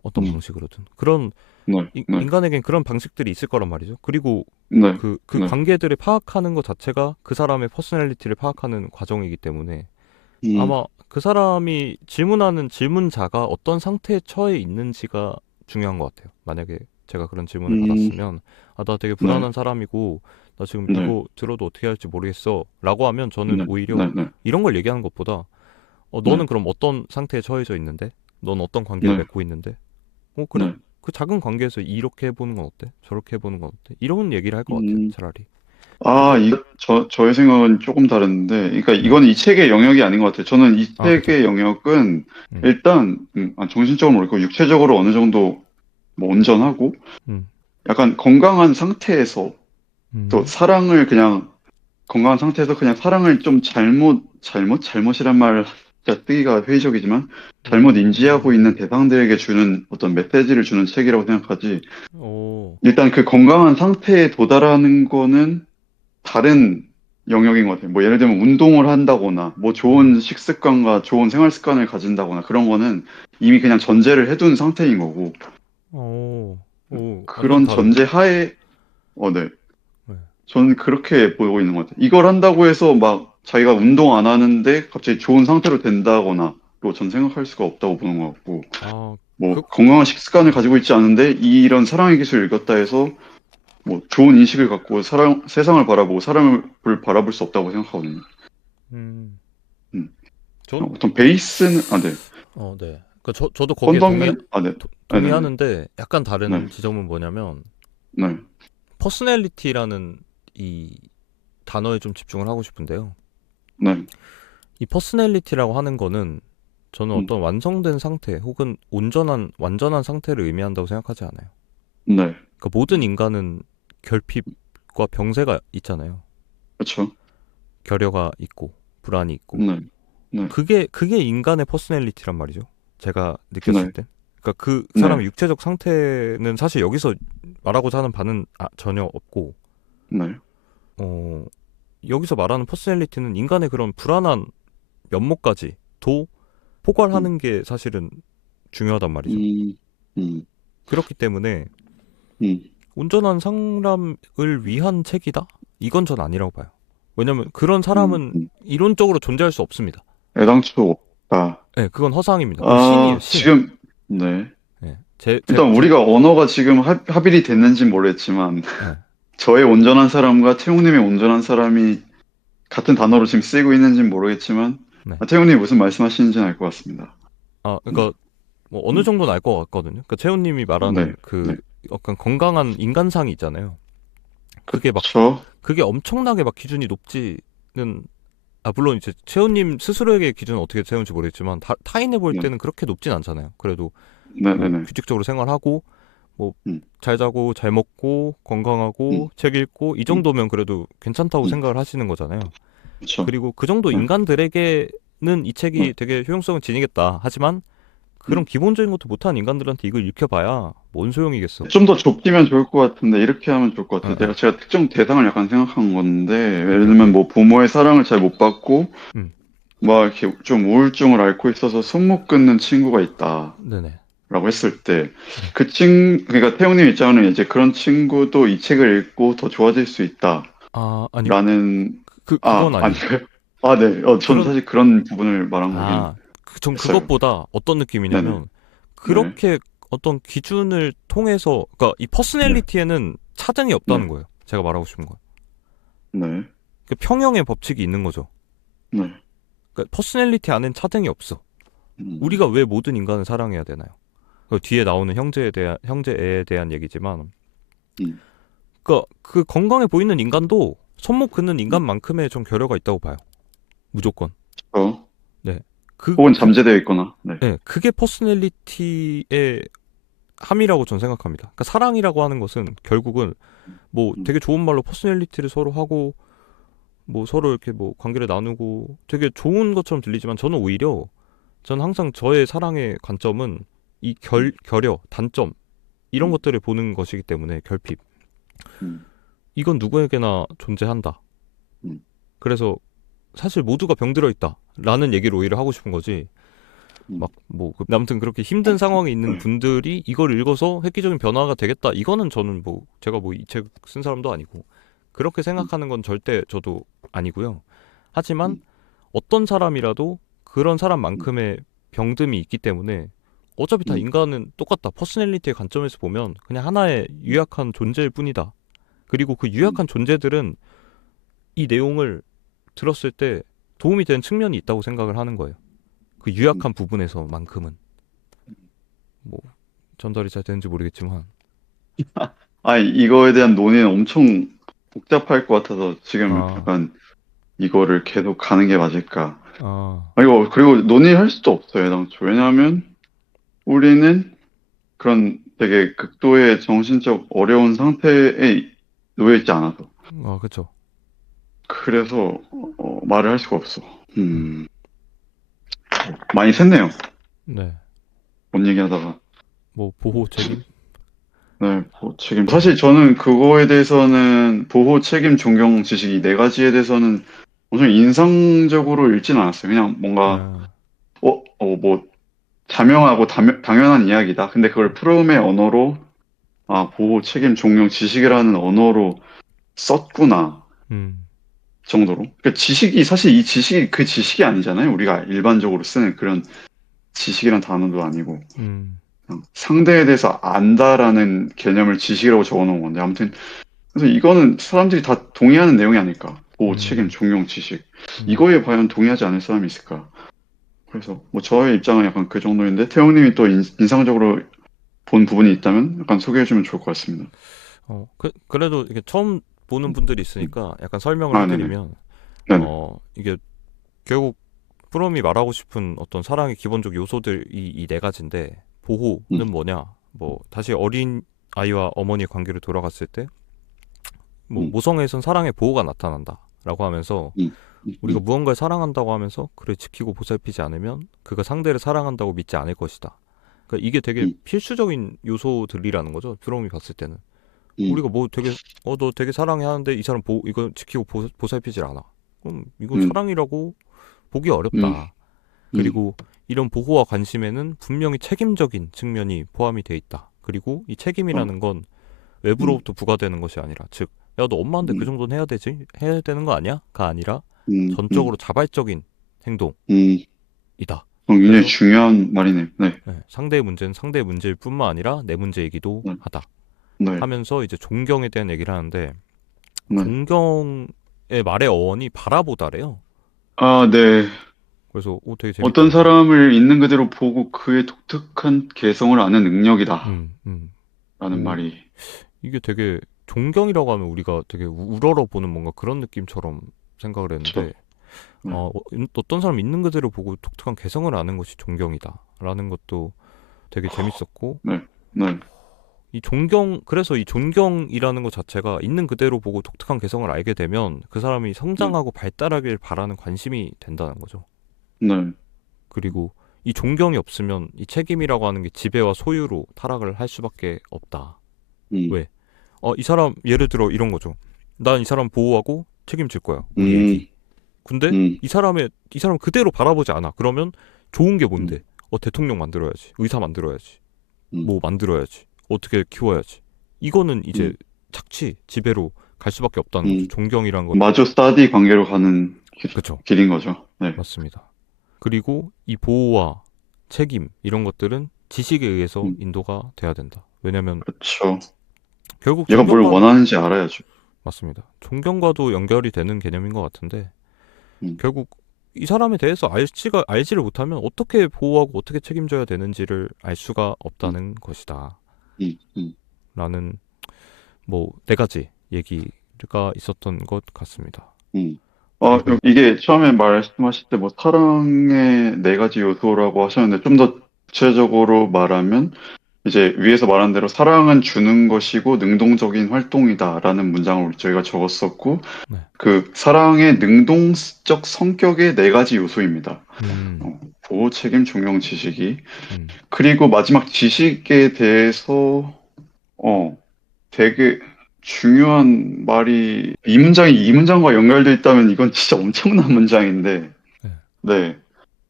어떤 음, 방식으로든. 그런 네, 네, 인간에겐 그런 방식들이 있을 거란 말이죠. 그리고 네, 그 네, 관계들을 파악하는 것 자체가 그 사람의 퍼스널리티를 파악하는 과정이기 때문에 음, 아마 그 사람이 질문하는 질문자가 어떤 상태에 처해 있는지가 중요한 것 같아요. 만약에 제가 그런 질문을 음, 받았으면, 아, 나 되게 네, 불안한 사람이고, 나 지금 네, 이거 들어도 어떻게 할지 모르겠어. 라고 하면 저는 네, 오히려 네, 네, 이런 걸 얘기하는 것보다, 네, 너는 그럼 어떤 상태에 처해져 있는데? 넌 어떤 관계를 네, 맺고 있는데? 그래? 네. 그 작은 관계에서 이렇게 해보는 건 어때? 저렇게 해보는 건 어때? 이런 얘기를 할 것 같아요, 음, 차라리. 아, 근데, 저의 생각은 조금 다른데, 그러니까 네. 이거는 이 책의 영역이 아닌 것 같아요. 저는 이 아, 그죠. 책의 영역은 음, 일단, 정신적으로 모르고 육체적으로 어느 정도 뭐 온전하고, 음, 약간 건강한 상태에서 또 음, 사랑을 그냥, 건강한 상태에서 그냥 사랑을 좀 잘못이란 말 진짜 뜨기가 회의적이지만, 잘못 인지하고 있는 음, 대상들에게 주는 어떤 메시지를 주는 책이라고 생각하지, 오, 일단 그 건강한 상태에 도달하는 거는 다른 영역인 것 같아요. 뭐 예를 들면 운동을 한다거나, 뭐 음. 좋은 식습관과 좋은 생활 습관을 가진다거나 그런 거는 이미 그냥 전제를 해둔 상태인 거고, 오, 오, 완전 그런 다른데? 전제 하에, 네. 네. 저는 그렇게 보고 있는 것 같아요. 이걸 한다고 해서 막 자기가 운동 안 하는데 갑자기 좋은 상태로 된다거나로 전 생각할 수가 없다고 보는 것 같고, 아, 뭐 그, 건강한 식습관을 가지고 있지 않은데 이런 사랑의 기술을 읽었다 해서 뭐 좋은 인식을 갖고 세상을 바라보고 사람을 바라볼 수 없다고 생각하거든요. 음, 음. 전, 어떤 베이스는, 네. 네. 저도 거기에 네. 네네네. 동의하는데 약간 네. 다른 지점은 뭐냐면, 네. 퍼스널리티라는 이 단어에 좀 집중을 하고 싶은데요. 네. 이 퍼스널리티라고 하는 거는 저는 음, 어떤 완성된 상태 혹은 완전한 상태를 의미한다고 생각하지 않아요. 네. 그러니까 모든 인간은 결핍과 병세가 있잖아요. 그렇죠. 결여가 있고, 불안이 있고. 네. 네. 그게 인간의 퍼스널리티란 말이죠. 제가 느꼈을 네. 때. 그러니까 그 네. 사람의 육체적 상태는 사실 여기서 말하고자 하는 바는 전혀 없고, 네. 어, 여기서 말하는 퍼스널리티는 인간의 그런 불안한 면모까지도 음, 포괄하는 게 사실은 중요하단 말이죠. 음, 음, 그렇기 때문에 음, 온전한 사람을 위한 책이다? 이건 전 아니라고 봐요. 왜냐면 그런 음, 사람은 이론적으로 존재할 수 없습니다. 애당초 없다. 네, 그건 허상입니다. 그건 신이에요, 아, 신. 지금, 네. 네, 일단 우리가 언어가 지금 합일이 됐는지 모르겠지만, 네, 저의 온전한 사람과 태용님의 온전한 사람이 같은 단어로 지금 쓰이고 있는지는 모르겠지만, 네. 태용님이 무슨 말씀하시는지는 알 것 같습니다. 네. 그러니까 뭐 어느 음, 정도는 알 것 같거든요. 그러니까 채훈님이 네. 말하는 그 네. 약간 건강한 인간상이 있잖아요. 그게 막 그쵸. 그게 엄청나게 막 기준이 높지는 물론 이제 채훈님 스스로에게 기준은 어떻게 세우는지 모르겠지만 타인이 볼 네. 때는 그렇게 높진 않잖아요. 그래도 뭐 네네네. 규칙적으로 생활하고 뭐 음, 잘 자고 잘 먹고 음, 건강하고 책 읽고 이 음, 정도면 그래도 괜찮다고 음. 생각을 하시는 거잖아요. 그쵸. 그리고 그 정도 네. 인간들에게는 이 네. 책이 되게 효용성을 지니겠다. 하지만 그런 음. 기본적인 것도 못하는 인간들한테 이걸 읽혀봐야 뭔 소용이겠어. 좀 더 좁히면 좋을 것 같은데, 이렇게 하면 좋을 것 아, 같아요. 아, 제가 특정 대상을 약간 생각한 건데, 예를 오케이, 들면 오케이. 뭐 부모의 사랑을 잘 못 받고, 음, 막 이렇게 좀 우울증을 앓고 있어서 손못 끊는 친구가 있다. 네네. 라고 했을 때, 네. 그러니까 태용님 입장은 이제 그런 친구도 이 책을 읽고 더 좋아질 수 있다. 아니요. 라는, 그건 아니에요. 아닌가요? 아, 네. 전 그런, 사실 그런 부분을 말한 거긴 전 했어요. 그것보다 어떤 네네. 느낌이냐면, 네. 그렇게 어떤 기준을 통해서, 그러니까 이 퍼스널리티에는 차등이 없다는 네. 거예요. 제가 말하고 싶은 건. 네. 그 평형의 법칙이 있는 거죠. 네. 그러니까 퍼스널리티 안엔 차등이 없어. 음. 우리가 왜 모든 인간을 사랑해야 되나요? 그 뒤에 나오는 형제에 대한 얘기지만, 음. 그러니까 그 건강해 보이는 인간도 손목 긋는 인간만큼의 좀 결여가 있다고 봐요. 무조건. 어, 네. 혹은 잠재되어 있거나. 네. 네, 그게 퍼스널리티의 함이라고 저는 생각합니다. 그러니까 사랑이라고 하는 것은 결국은 뭐 음. 되게 좋은 말로 퍼스널리티를 서로 하고 뭐 서로 이렇게 뭐 관계를 나누고 되게 좋은 것처럼 들리지만 저는 항상 저의 사랑의 관점은 이 결여, 단점 이런 음. 것들을 보는 것이기 때문에 결핍. 음. 이건 누구에게나 존재한다. 음. 그래서 사실 모두가 병들어 있다라는 얘기를 오히려 하고 싶은 거지. 음. 막 뭐 아무튼 그렇게 힘든 상황에 있는 분들이 이걸 읽어서 획기적인 변화가 되겠다. 이거는 저는 뭐 제가 뭐 이 책 쓴 사람도 아니고 그렇게 생각하는 건 절대 저도 아니고요. 하지만 음. 어떤 사람이라도 그런 음. 사람만큼의 병듦이 있기 때문에 어차피 다 음. 인간은 똑같다. 퍼스널리티의 관점에서 보면 그냥 하나의 유약한 존재일 뿐이다. 그리고 그 음. 유약한 존재들은 이 내용을 들었을 때 도움이 되는 측면이 있다고 생각을 하는 거예요. 그 유약한 부분에서만큼은 뭐 전달이 잘 되는지 모르겠지만 이거에 대한 논의는 엄청 복잡할 것 같아서 지금 아, 약간 이거를 계속 가는 게 맞을까. 아, 이거, 그리고 논의할 수도 없어요, 애당초. 왜냐하면 우리는 그런 되게 극도의 정신적 어려운 상태에 놓여 있지 않아서. 그쵸. 그래서, 말을 할 수가 없어. 음, 많이 샜네요. 네. 뭔 얘기하다가. 뭐 보호 책임? 네, 보호 책임. 사실 저는 그거에 대해서는 보호 책임, 존경, 지식 이 네 가지에 대해서는 엄청 인상적으로 읽지는 않았어요. 그냥 뭔가, 아, 뭐, 자명하고 당연한 이야기다. 근데 그걸 프롬의 언어로, 보호 책임, 존경, 지식이라는 언어로 썼구나. 음, 정도로. 그러니까 지식이, 사실 이 지식이 그 지식이 아니잖아요. 우리가 일반적으로 쓰는 그런 지식이란 단어도 아니고. 음, 그냥 상대에 대해서 안다라는 개념을 지식이라고 적어 놓은 건데. 아무튼 그래서 이거는 사람들이 다 동의하는 내용이 아닐까. 보호, 책임, 음, 존경, 지식. 음. 이거에 과연 동의하지 않을 사람이 있을까. 그래서 뭐 저의 입장은 약간 그 정도인데 태용님이 또 인상적으로 본 부분이 있다면 약간 소개해주면 좋을 것 같습니다. 그래도 이게 처음 보는 분들이 있으니까 약간 설명을 네네. 해드리면, 네네. 이게 결국 프롬이 말하고 싶은 어떤 사랑의 기본적 요소들이 이 네 가지인데, 음. 보호는 뭐냐? 뭐 다시 어린 아이와 어머니의 관계로 돌아갔을 때, 뭐 음. 모성애에선 사랑의 보호가 나타난다라고 하면서 음. 우리가 무언가를 사랑한다고 하면서 그를 지키고 보살피지 않으면 그가 상대를 사랑한다고 믿지 않을 것이다. 그러니까 이게 되게 음. 필수적인 요소들이라는 거죠. 프롬이 봤을 때는. 음. 우리가 뭐 되게 너 되게 사랑해 하는데 이 사람 이거 지키고 보살피질 않아. 그럼 이건 음. 사랑이라고 보기 음. 어렵다. 음. 그리고 이런 보호와 관심에는 분명히 책임적인 측면이 포함이 돼 있다. 그리고 이 어. 책임이라는 건 음. 외부로부터 부과되는 것이 아니라, 즉, 야, 너 엄마인데 그 음. 정도는 해야 되는 거 아니야?가 아니라 음. 전적으로 자발적인 행동이다. 음. 굉장히 그래서 중요한 말이네요. 네. 상대의 문제는 상대의 문제일 뿐만 아니라 내 문제이기도 네. 하다. 네. 하면서 이제 존경에 대한 얘기를 하는데, 네. 존경의 말의 어원이 바라보다래요. 네. 그래서 되게 어떤 재밌더라고요. 사람을 있는 그대로 보고 그의 독특한 개성을 아는 능력이다. 음, 음. 라는 오, 말이. 이게 되게 존경이라고 하면 우리가 되게 우러러 보는 뭔가 그런 느낌처럼 생각을 그쵸. 했는데, 네. 어떤 사람 있는 그대로 보고 독특한 개성을 아는 것이 존경이다라는 것도 되게 재밌었고, 네. 네. 그래서 이 존경이라는 것 자체가 있는 그대로 보고 독특한 개성을 알게 되면 그 사람이 네. 성장하고 발달하길 바라는 관심이 된다는 거죠. 네. 그리고 이 존경이 없으면 이 책임이라고 하는 게 지배와 소유로 타락을 할 수밖에 없다. 음. 왜? 이 사람, 예를 들어 이런 거죠. 난 이 사람 보호하고 책임질 거야. 우리 음. 애기. 근데 음. 이 사람 그대로 바라보지 않아. 그러면 좋은 게 뭔데? 음. 대통령 만들어야지. 의사 만들어야지. 음. 뭐 만들어야지. 어떻게 키워야지. 이거는 이제 음. 지배로 갈 수밖에 없다는 거죠. 음. 존경이란 건. 마저 스타디 관계로 가는 그쵸. 길인 거죠. 네. 맞습니다. 그리고 이 보호와 책임 이런 것들은 지식에 의해서 음, 인도가 돼야 된다. 왜냐면 그렇죠. 결국 얘가 뭘 존경과도 원하는지 알아야죠. 맞습니다. 존경과도 연결이 되는 개념인 것 같은데 음, 결국 이 사람에 대해서 알지를 못하면 어떻게 보호하고 어떻게 책임져야 되는지를 알 수가 음, 없다는 것이다. 음, 음, 라는 뭐 네 가지 얘기가 있었던 것 같습니다. 음. 그리고 이게 처음에 말씀하실 때 뭐 사랑의 네 가지 요소라고 하셨는데 좀 더 구체적으로 말하면 이제 위에서 말한 대로 사랑은 주는 것이고 능동적인 활동이다라는 문장을 저희가 적었었고 네. 그 사랑의 능동적 성격의 네 가지 요소입니다. 음, 보호, 책임, 존경, 지식이. 음, 그리고 마지막 지식에 대해서 어 되게 중요한 말이 이 문장이 이 문장과 연결돼 있다면 이건 진짜 엄청난 문장인데 네. 네.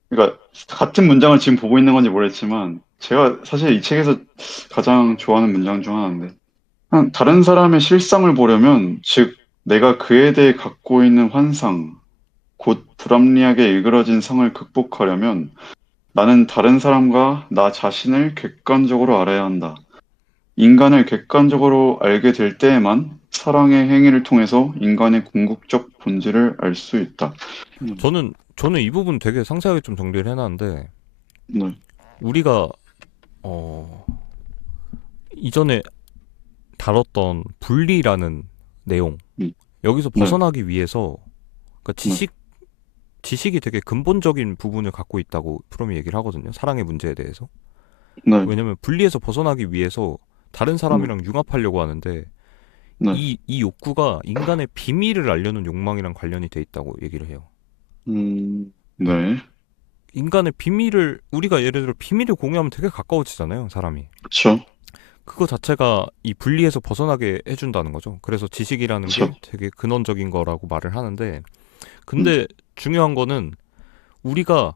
그러니까 같은 문장을 지금 보고 있는 건지 모르겠지만 제가 사실 이 책에서 가장 좋아하는 문장 중 하나인데 다른 사람의 실상을 보려면 즉 내가 그에 대해 갖고 있는 환상 곧 불합리하게 일그러진 상을 극복하려면 나는 다른 사람과 나 자신을 객관적으로 알아야 한다. 인간을 객관적으로 알게 될 때에만 사랑의 행위를 통해서 인간의 궁극적 본질을 알 수 있다. 저는 이 부분 되게 상세하게 좀 정리를 해놨는데 네, 우리가 어, 이전에 다뤘던 분리라는 내용 음, 여기서 네, 벗어나기 위해서 그러니까 네, 지식이 되게 근본적인 부분을 갖고 있다고 프롬이 얘기를 하거든요. 사랑의 문제에 대해서. 네, 왜냐면 분리해서 벗어나기 위해서 다른 네, 사람이랑 융합하려고 하는데 네, 이 욕구가 인간의 비밀을 알려는 욕망이랑 관련이 돼 있다고 얘기를 해요. 네. 네, 인간의 비밀을 우리가 예를 들어 비밀을 공유하면 되게 가까워지잖아요, 사람이. 그쵸, 그거 자체가 이 분리에서 벗어나게 해준다는 거죠. 그래서 지식이라는 그쵸, 게 되게 근원적인 거라고 말을 하는데, 음, 근데 중요한 거는 우리가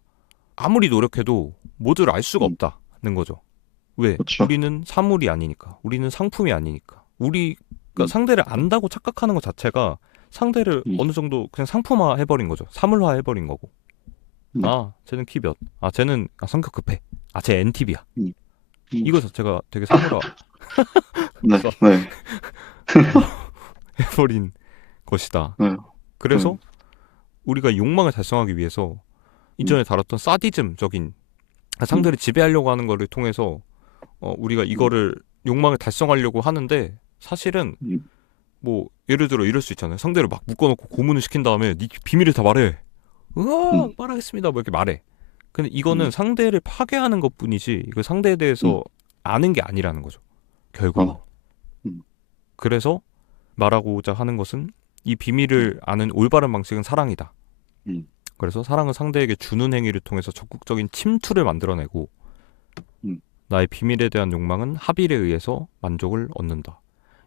아무리 노력해도 모두를 알 수가 음, 없다는 거죠. 왜? 그쵸, 우리는 사물이 아니니까. 우리는 상품이 아니니까. 우리가 음, 상대를 안다고 착각하는 것 자체가 상대를 음, 어느 정도 그냥 상품화 해버린 거죠. 사물화 해버린 거고. 네, 아, 쟤는 키 몇. 아, 쟤는 성격 급해. 아, 쟤 NTV야. 음, 음, 이거 자체가 되게 사물화 네, 네, 어, 해버린 것이다. 네, 네, 그래서 우리가 욕망을 달성하기 위해서 음, 이전에 다뤘던 사디즘적인 음, 상대를 지배하려고 하는 거를 통해서 우리가 음, 이거를 욕망을 달성하려고 하는데 사실은 음, 뭐 예를 들어 이럴 수 있잖아요. 상대를 막 묶어놓고 고문을 시킨 다음에 네 비밀을 다 말해. 으아 음, 말하겠습니다. 뭐 이렇게 말해. 근데 이거는 음, 상대를 파괴하는 것뿐이지 이거 상대에 대해서 음, 아는 게 아니라는 거죠. 결국은. 어, 음, 그래서 말하고자 하는 것은 이 음, 비밀을 아는 올바른 방식은 사랑이다. 음, 그래서 사랑은 상대에게 주는 행위를 통해서 적극적인 침투를 만들어내고 음, 나의 비밀에 대한 욕망은 합일에 의해서 만족을 얻는다.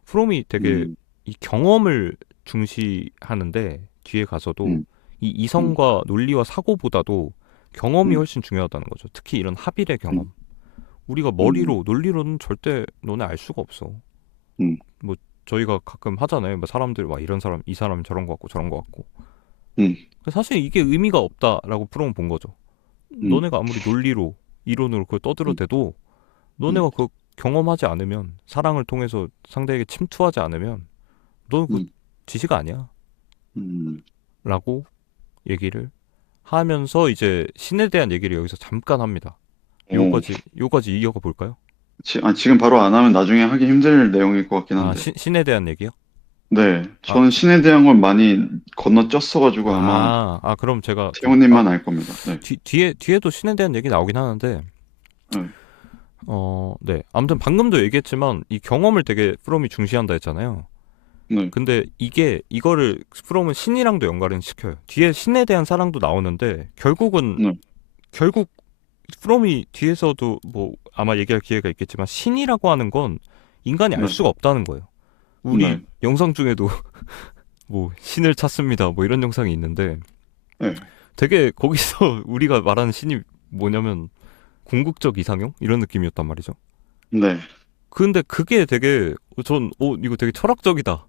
프롬이 되게 음, 이 경험을 중시하는데 뒤에 가서도 음, 이 음, 이성과 논리와 사고보다도 경험이 음, 훨씬 중요하다는 거죠. 특히 이런 합일의 음, 경험. 우리가 음, 머리로 논리로는 절대 너네 알 수가 없어. 음, 뭐 저희가 가끔 하잖아요. 뭐 사람들 와 이런 사람 이 사람은 저런 거 같고 저런 거 같고. 음, 사실 이게 의미가 없다라고 프롬은 본 거죠. 음, 너네가 아무리 논리로 이론으로 그걸 음, 떠들어대도 음, 너네가 그 경험하지 않으면 사랑을 통해서 상대에게 침투하지 않으면 너는 그 음, 지시가 아니야 음. 라고 얘기를 하면서 이제 신에 대한 얘기를 여기서 잠깐 합니다. 오, 요거까지 이어가 볼까요? 지금 바로 안 하면 나중에 하기 힘들 내용일 것 같긴 아, 한데. 신에 대한 얘기요? 네, 아, 저는 신에 대한 걸 많이 건너뛰었어가지고 아마 그럼 제가 태호님만 알 겁니다. 네, 뒤에도 신에 대한 얘기 나오긴 하는데, 네, 네. 아무튼 방금도 얘기했지만, 이 경험을 되게 프롬이 중시한다 했잖아요. 네, 근데 이거를 프롬은 신이랑도 연관을 시켜요. 뒤에 신에 대한 사랑도 나오는데, 네, 결국 프롬이 뒤에서도 뭐 아마 얘기할 기회가 있겠지만 신이라고 하는 건 인간이 알 네, 수가 없다는 거예요. 우리 네, 영상 중에도 뭐 신을 찾습니다 뭐 이런 영상이 있는데 네, 되게 거기서 우리가 말하는 신이 뭐냐면 궁극적 이상형 이런 느낌이었단 말이죠. 네, 근데 그게 되게 이거 되게 철학적이다.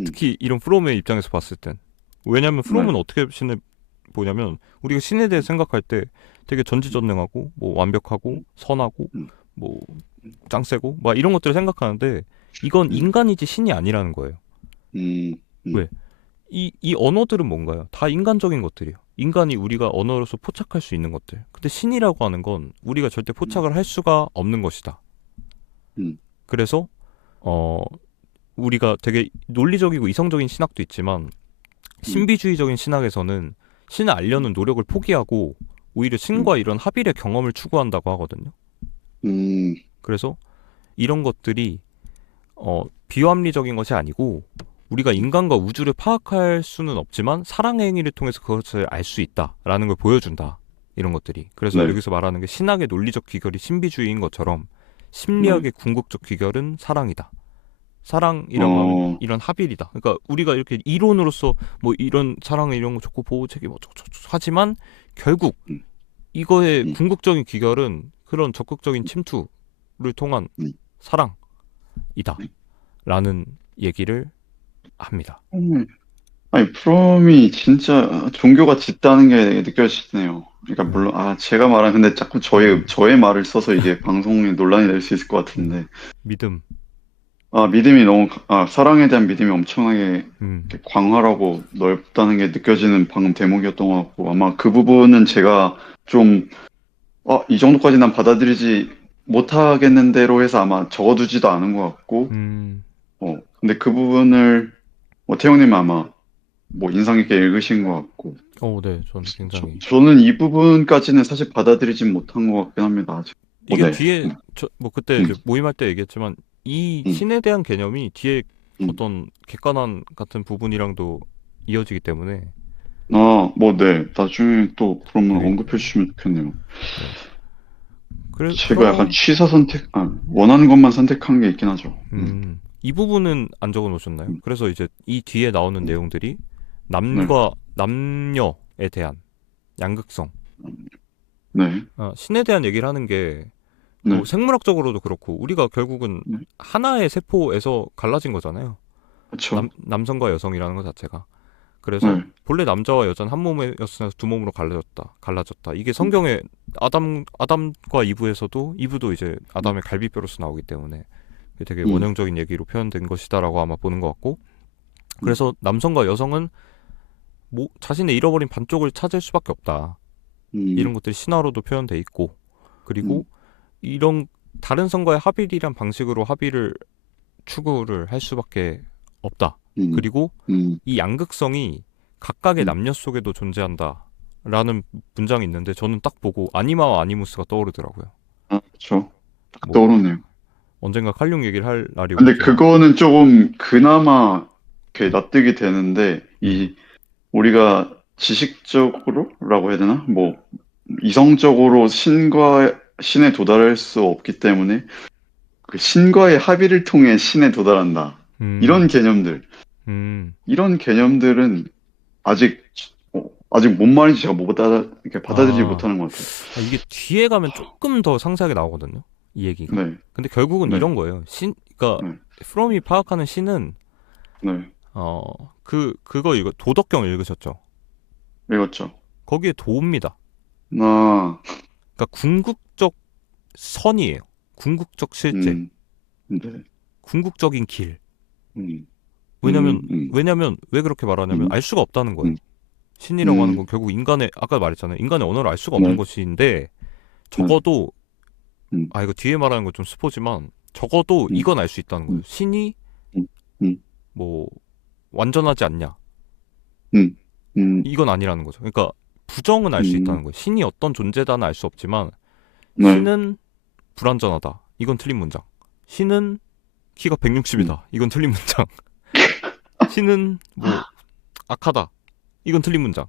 음, 특히 이런 프롬의 입장에서 봤을 땐. 왜냐면 네, 프롬은 어떻게 신을 보냐면 우리가 신에 대해 생각할 때 되게 전지전능하고 뭐 완벽하고 음, 선하고 음, 뭐 짱세고 막 이런 것들을 생각하는데 이건 인간이지 신이 아니라는 거예요. 음, 왜? 이 언어들은 뭔가요? 다 인간적인 것들이에요. 인간이 우리가 언어로서 포착할 수 있는 것들. 근데 신이라고 하는 건 우리가 절대 포착을 할 수가 없는 것이다. 음, 그래서 어 우리가 되게 논리적이고 이성적인 신학도 있지만 신비주의적인 신학에서는 신을 알려는 노력을 포기하고 오히려 신과 이런 합일의 경험을 추구한다고 하거든요. 음, 그래서 이런 것들이 비합리적인 것이 아니고 우리가 인간과 우주를 파악할 수는 없지만 사랑의 행위를 통해서 그것을 알 수 있다라는 걸 보여준다. 이런 것들이. 그래서 네, 여기서 말하는 게 신학의 논리적 귀결이 신비주의인 것처럼 네, 심리학의 궁극적 귀결은 사랑이다. 사랑이라고 하면 어, 이런 합일이다. 그러니까 우리가 이렇게 이론으로서 뭐 이런 사랑을 이런 거 좋고 보호 책임 뭐 하지만 결국 음, 이거의 음, 궁극적인 귀결은 그런 적극적인 침투를 통한 음. 사랑이다라는 얘기를 합니다. 아니, 프롬이 진짜 종교가 짙다는 게 느껴지네요. 그러니까, 네. 물론, 제가 말한, 근데 자꾸 저의 말을 써서 이게 방송에 논란이 될 수 있을 것 음, 같은데, 믿음. 믿음이 너무, 사랑에 대한 믿음이 엄청나게 음, 이렇게 광활하고 넓다는 게 느껴지는 방금 대목이었던 것 같고, 아마 그 부분은 제가 좀, 이 정도까지 난 받아들이지 못하겠는데로 해서 아마 적어두지도 않은 것 같고, 음, 근데 그 부분을, 태용님 아마 뭐 인상 깊게 읽으신 것 같고, 네, 전 굉장히 저는 이 부분까지는 사실 받아들이진 못한 것 같긴 합니다, 아직. 이게 네. 뒤에 뭐 그때 음, 이제 모임할 때 얘기했지만 이 음, 신에 대한 개념이 뒤에 음. 어떤 객관한 같은 부분이랑도 이어지기 때문에 네. 나중에 또 그러면 되게 언급해 주시면 좋겠네요. 네. 그래 제가 약간 그럼 취사 선택, 원하는 것만 선택한 게 있긴 하죠. 이 부분은 안 적어 놓으셨나요? 음, 그래서 이제 이 뒤에 나오는 음. 내용들이 네, 남과 남녀에 대한 양극성, 네, 신에 대한 얘기를 하는 게 뭐 네, 생물학적으로도 그렇고 우리가 결국은 네. 하나의 세포에서 갈라진 거잖아요. 그쵸. 남성과 여성이라는 것 자체가. 그래서 네. 본래 남자와 여자는 한 몸이었으나 두 몸으로 갈라졌다. 이게 음, 성경의 아담과 이브에서도 이브도 이제 아담의 갈비뼈로서 나오기 때문에 되게 음, 원형적인 얘기로 표현된 것이다라고 아마 보는 것 같고. 음, 그래서 남성과 여성은 자신의 잃어버린 반쪽을 찾을 수밖에 없다. 이런 음, 것들이 신화로도 표현돼 있고, 그리고 음, 이런 다른 성과의 합일이란 방식으로 합의를 추구를 할 수밖에 없다. 음, 그리고 음, 이 양극성이 각각의 음. 남녀 속에도 존재한다. 라는 문장이 있는데 저는 딱 보고 아니마와 아니무스가 떠오르더라고요. 그쵸. 딱 뭐 떠오르네요. 언젠가 칼륨 얘기를 할 날이 근데 오겠지만, 그거는 조금 그나마 이렇게 납득이 되는데, 음, 우리가 지식적으로라고 해야 되나? 뭐, 이성적으로 신에 도달할 수 없기 때문에 그 신과의 합의를 통해 신에 도달한다. 이런 음, 개념들, 음. 이런 개념들은 아직, 아직 뭔 말인지 제가 이렇게 받아들이지 아, 못하는 것 같아요. 이게 뒤에 가면 조금 더 상세하게 나오거든요. 이 얘기가. 네, 근데 결국은 네, 이런 거예요. 그러니까 네, 프롬이 파악하는 신은 네. 그거 이거 도덕경 읽으셨죠? 읽었죠. 거기에 도입니다. 아, 그러니까 궁극적 선이에요. 궁극적 실제, 네, 궁극적인 길. 음, 왜냐면 음, 왜냐면 왜 그렇게 말하냐면 음, 알 수가 없다는 거예요. 음, 신이라고 하는 건 음, 결국 인간의 아까 말했잖아요. 인간의 언어를 알 수가 없는 네, 것인데 네, 적어도 음, 이거 뒤에 말하는 건 좀 스포지만 적어도 음, 이건 알 수 있다는 거예요. 음, 신이 음, 음, 뭐 완전하지 않냐? 음, 음, 이건 아니라는 거죠. 그러니까 부정은 알 수 있다는 음, 거예요. 신이 어떤 존재다는 알 수 없지만 네, 신은 불완전하다. 이건 틀린 문장. 신은 키가 음, 160이다. 이건 틀린 문장. 신은 뭐 악하다. 이건 틀린 문장.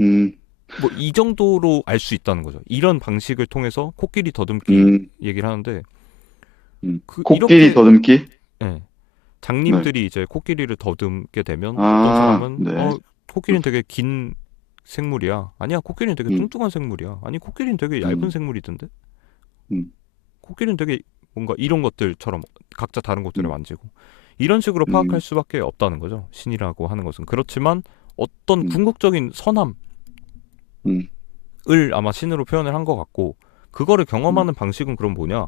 음, 뭐 이 정도로 알 수 있다는 거죠. 이런 방식을 통해서 코끼리 더듬기 음, 얘기를 하는데 코끼리 이렇게 더듬기? 예, 네. 장님들이 이제 코끼리를 더듬게 되면 어떤 사람은 네. 코끼리는 되게 긴 생물이야. 아니야, 코끼리는 되게 음, 뚱뚱한 생물이야. 아니, 코끼리는 되게 얇은 음, 생물이던데. 음, 코끼리는 되게 뭔가 이런 것들처럼 각자 다른 것들을 음, 만지고 이런 식으로 파악할 음, 수밖에 없다는 거죠. 신이라고 하는 것은. 그렇지만 어떤 음, 궁극적인 선함을 음, 아마 신으로 표현을 한 것 같고 그거를 음, 경험하는 방식은 그럼 뭐냐?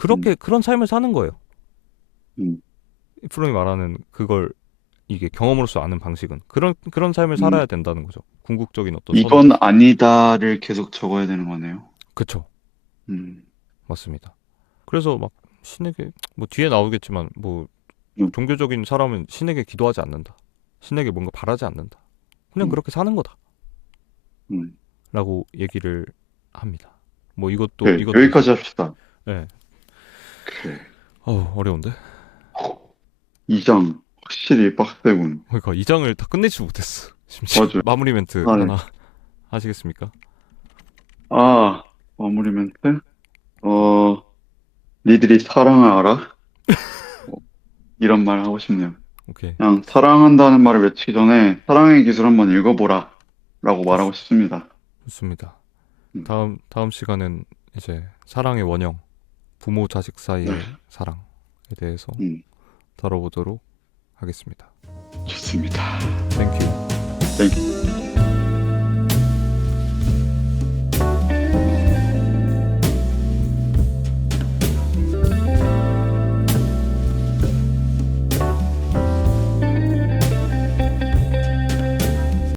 그렇게 그런 삶을 사는 거예요. 음, 프롬이 말하는 그걸 이게 경험으로서 아는 방식은 그런 삶을 음. 살아야 된다는 거죠. 궁극적인 어떤 선호. 이건 아니다를 계속 적어야 되는 거네요. 그쵸. 음, 맞습니다. 그래서 막 신에게 뭐 뒤에 나오겠지만 뭐 음, 종교적인 사람은 신에게 기도하지 않는다. 신에게 뭔가 바라지 않는다. 그냥 음, 그렇게 사는 거다. 음. 라고 얘기를 합니다. 뭐 그래, 이것도 이제 여기까지 합시다. 예. 그래. 어려운데. 2장 확실히 빡세군. 그러니까 이 장을 다 끝내지 못했어. 심지어 맞아요. 마무리 멘트 아, 네. 하나 하시겠습니까? 아, 마무리 멘트? 니들이 사랑을 알아? 어, 이런 말 하고 싶네요. 오케이. 그냥 사랑한다는 말을 외치기 전에 사랑의 기술 한번 읽어보라 라고 좋, 말하고 싶습니다. 좋습니다. 음, 다음 시간은 이제 사랑의 원형, 부모 자식 네, 사이의 사랑에 대해서 음, 다뤄보도록 하겠습니다. 좋습니다. 땡큐. 네.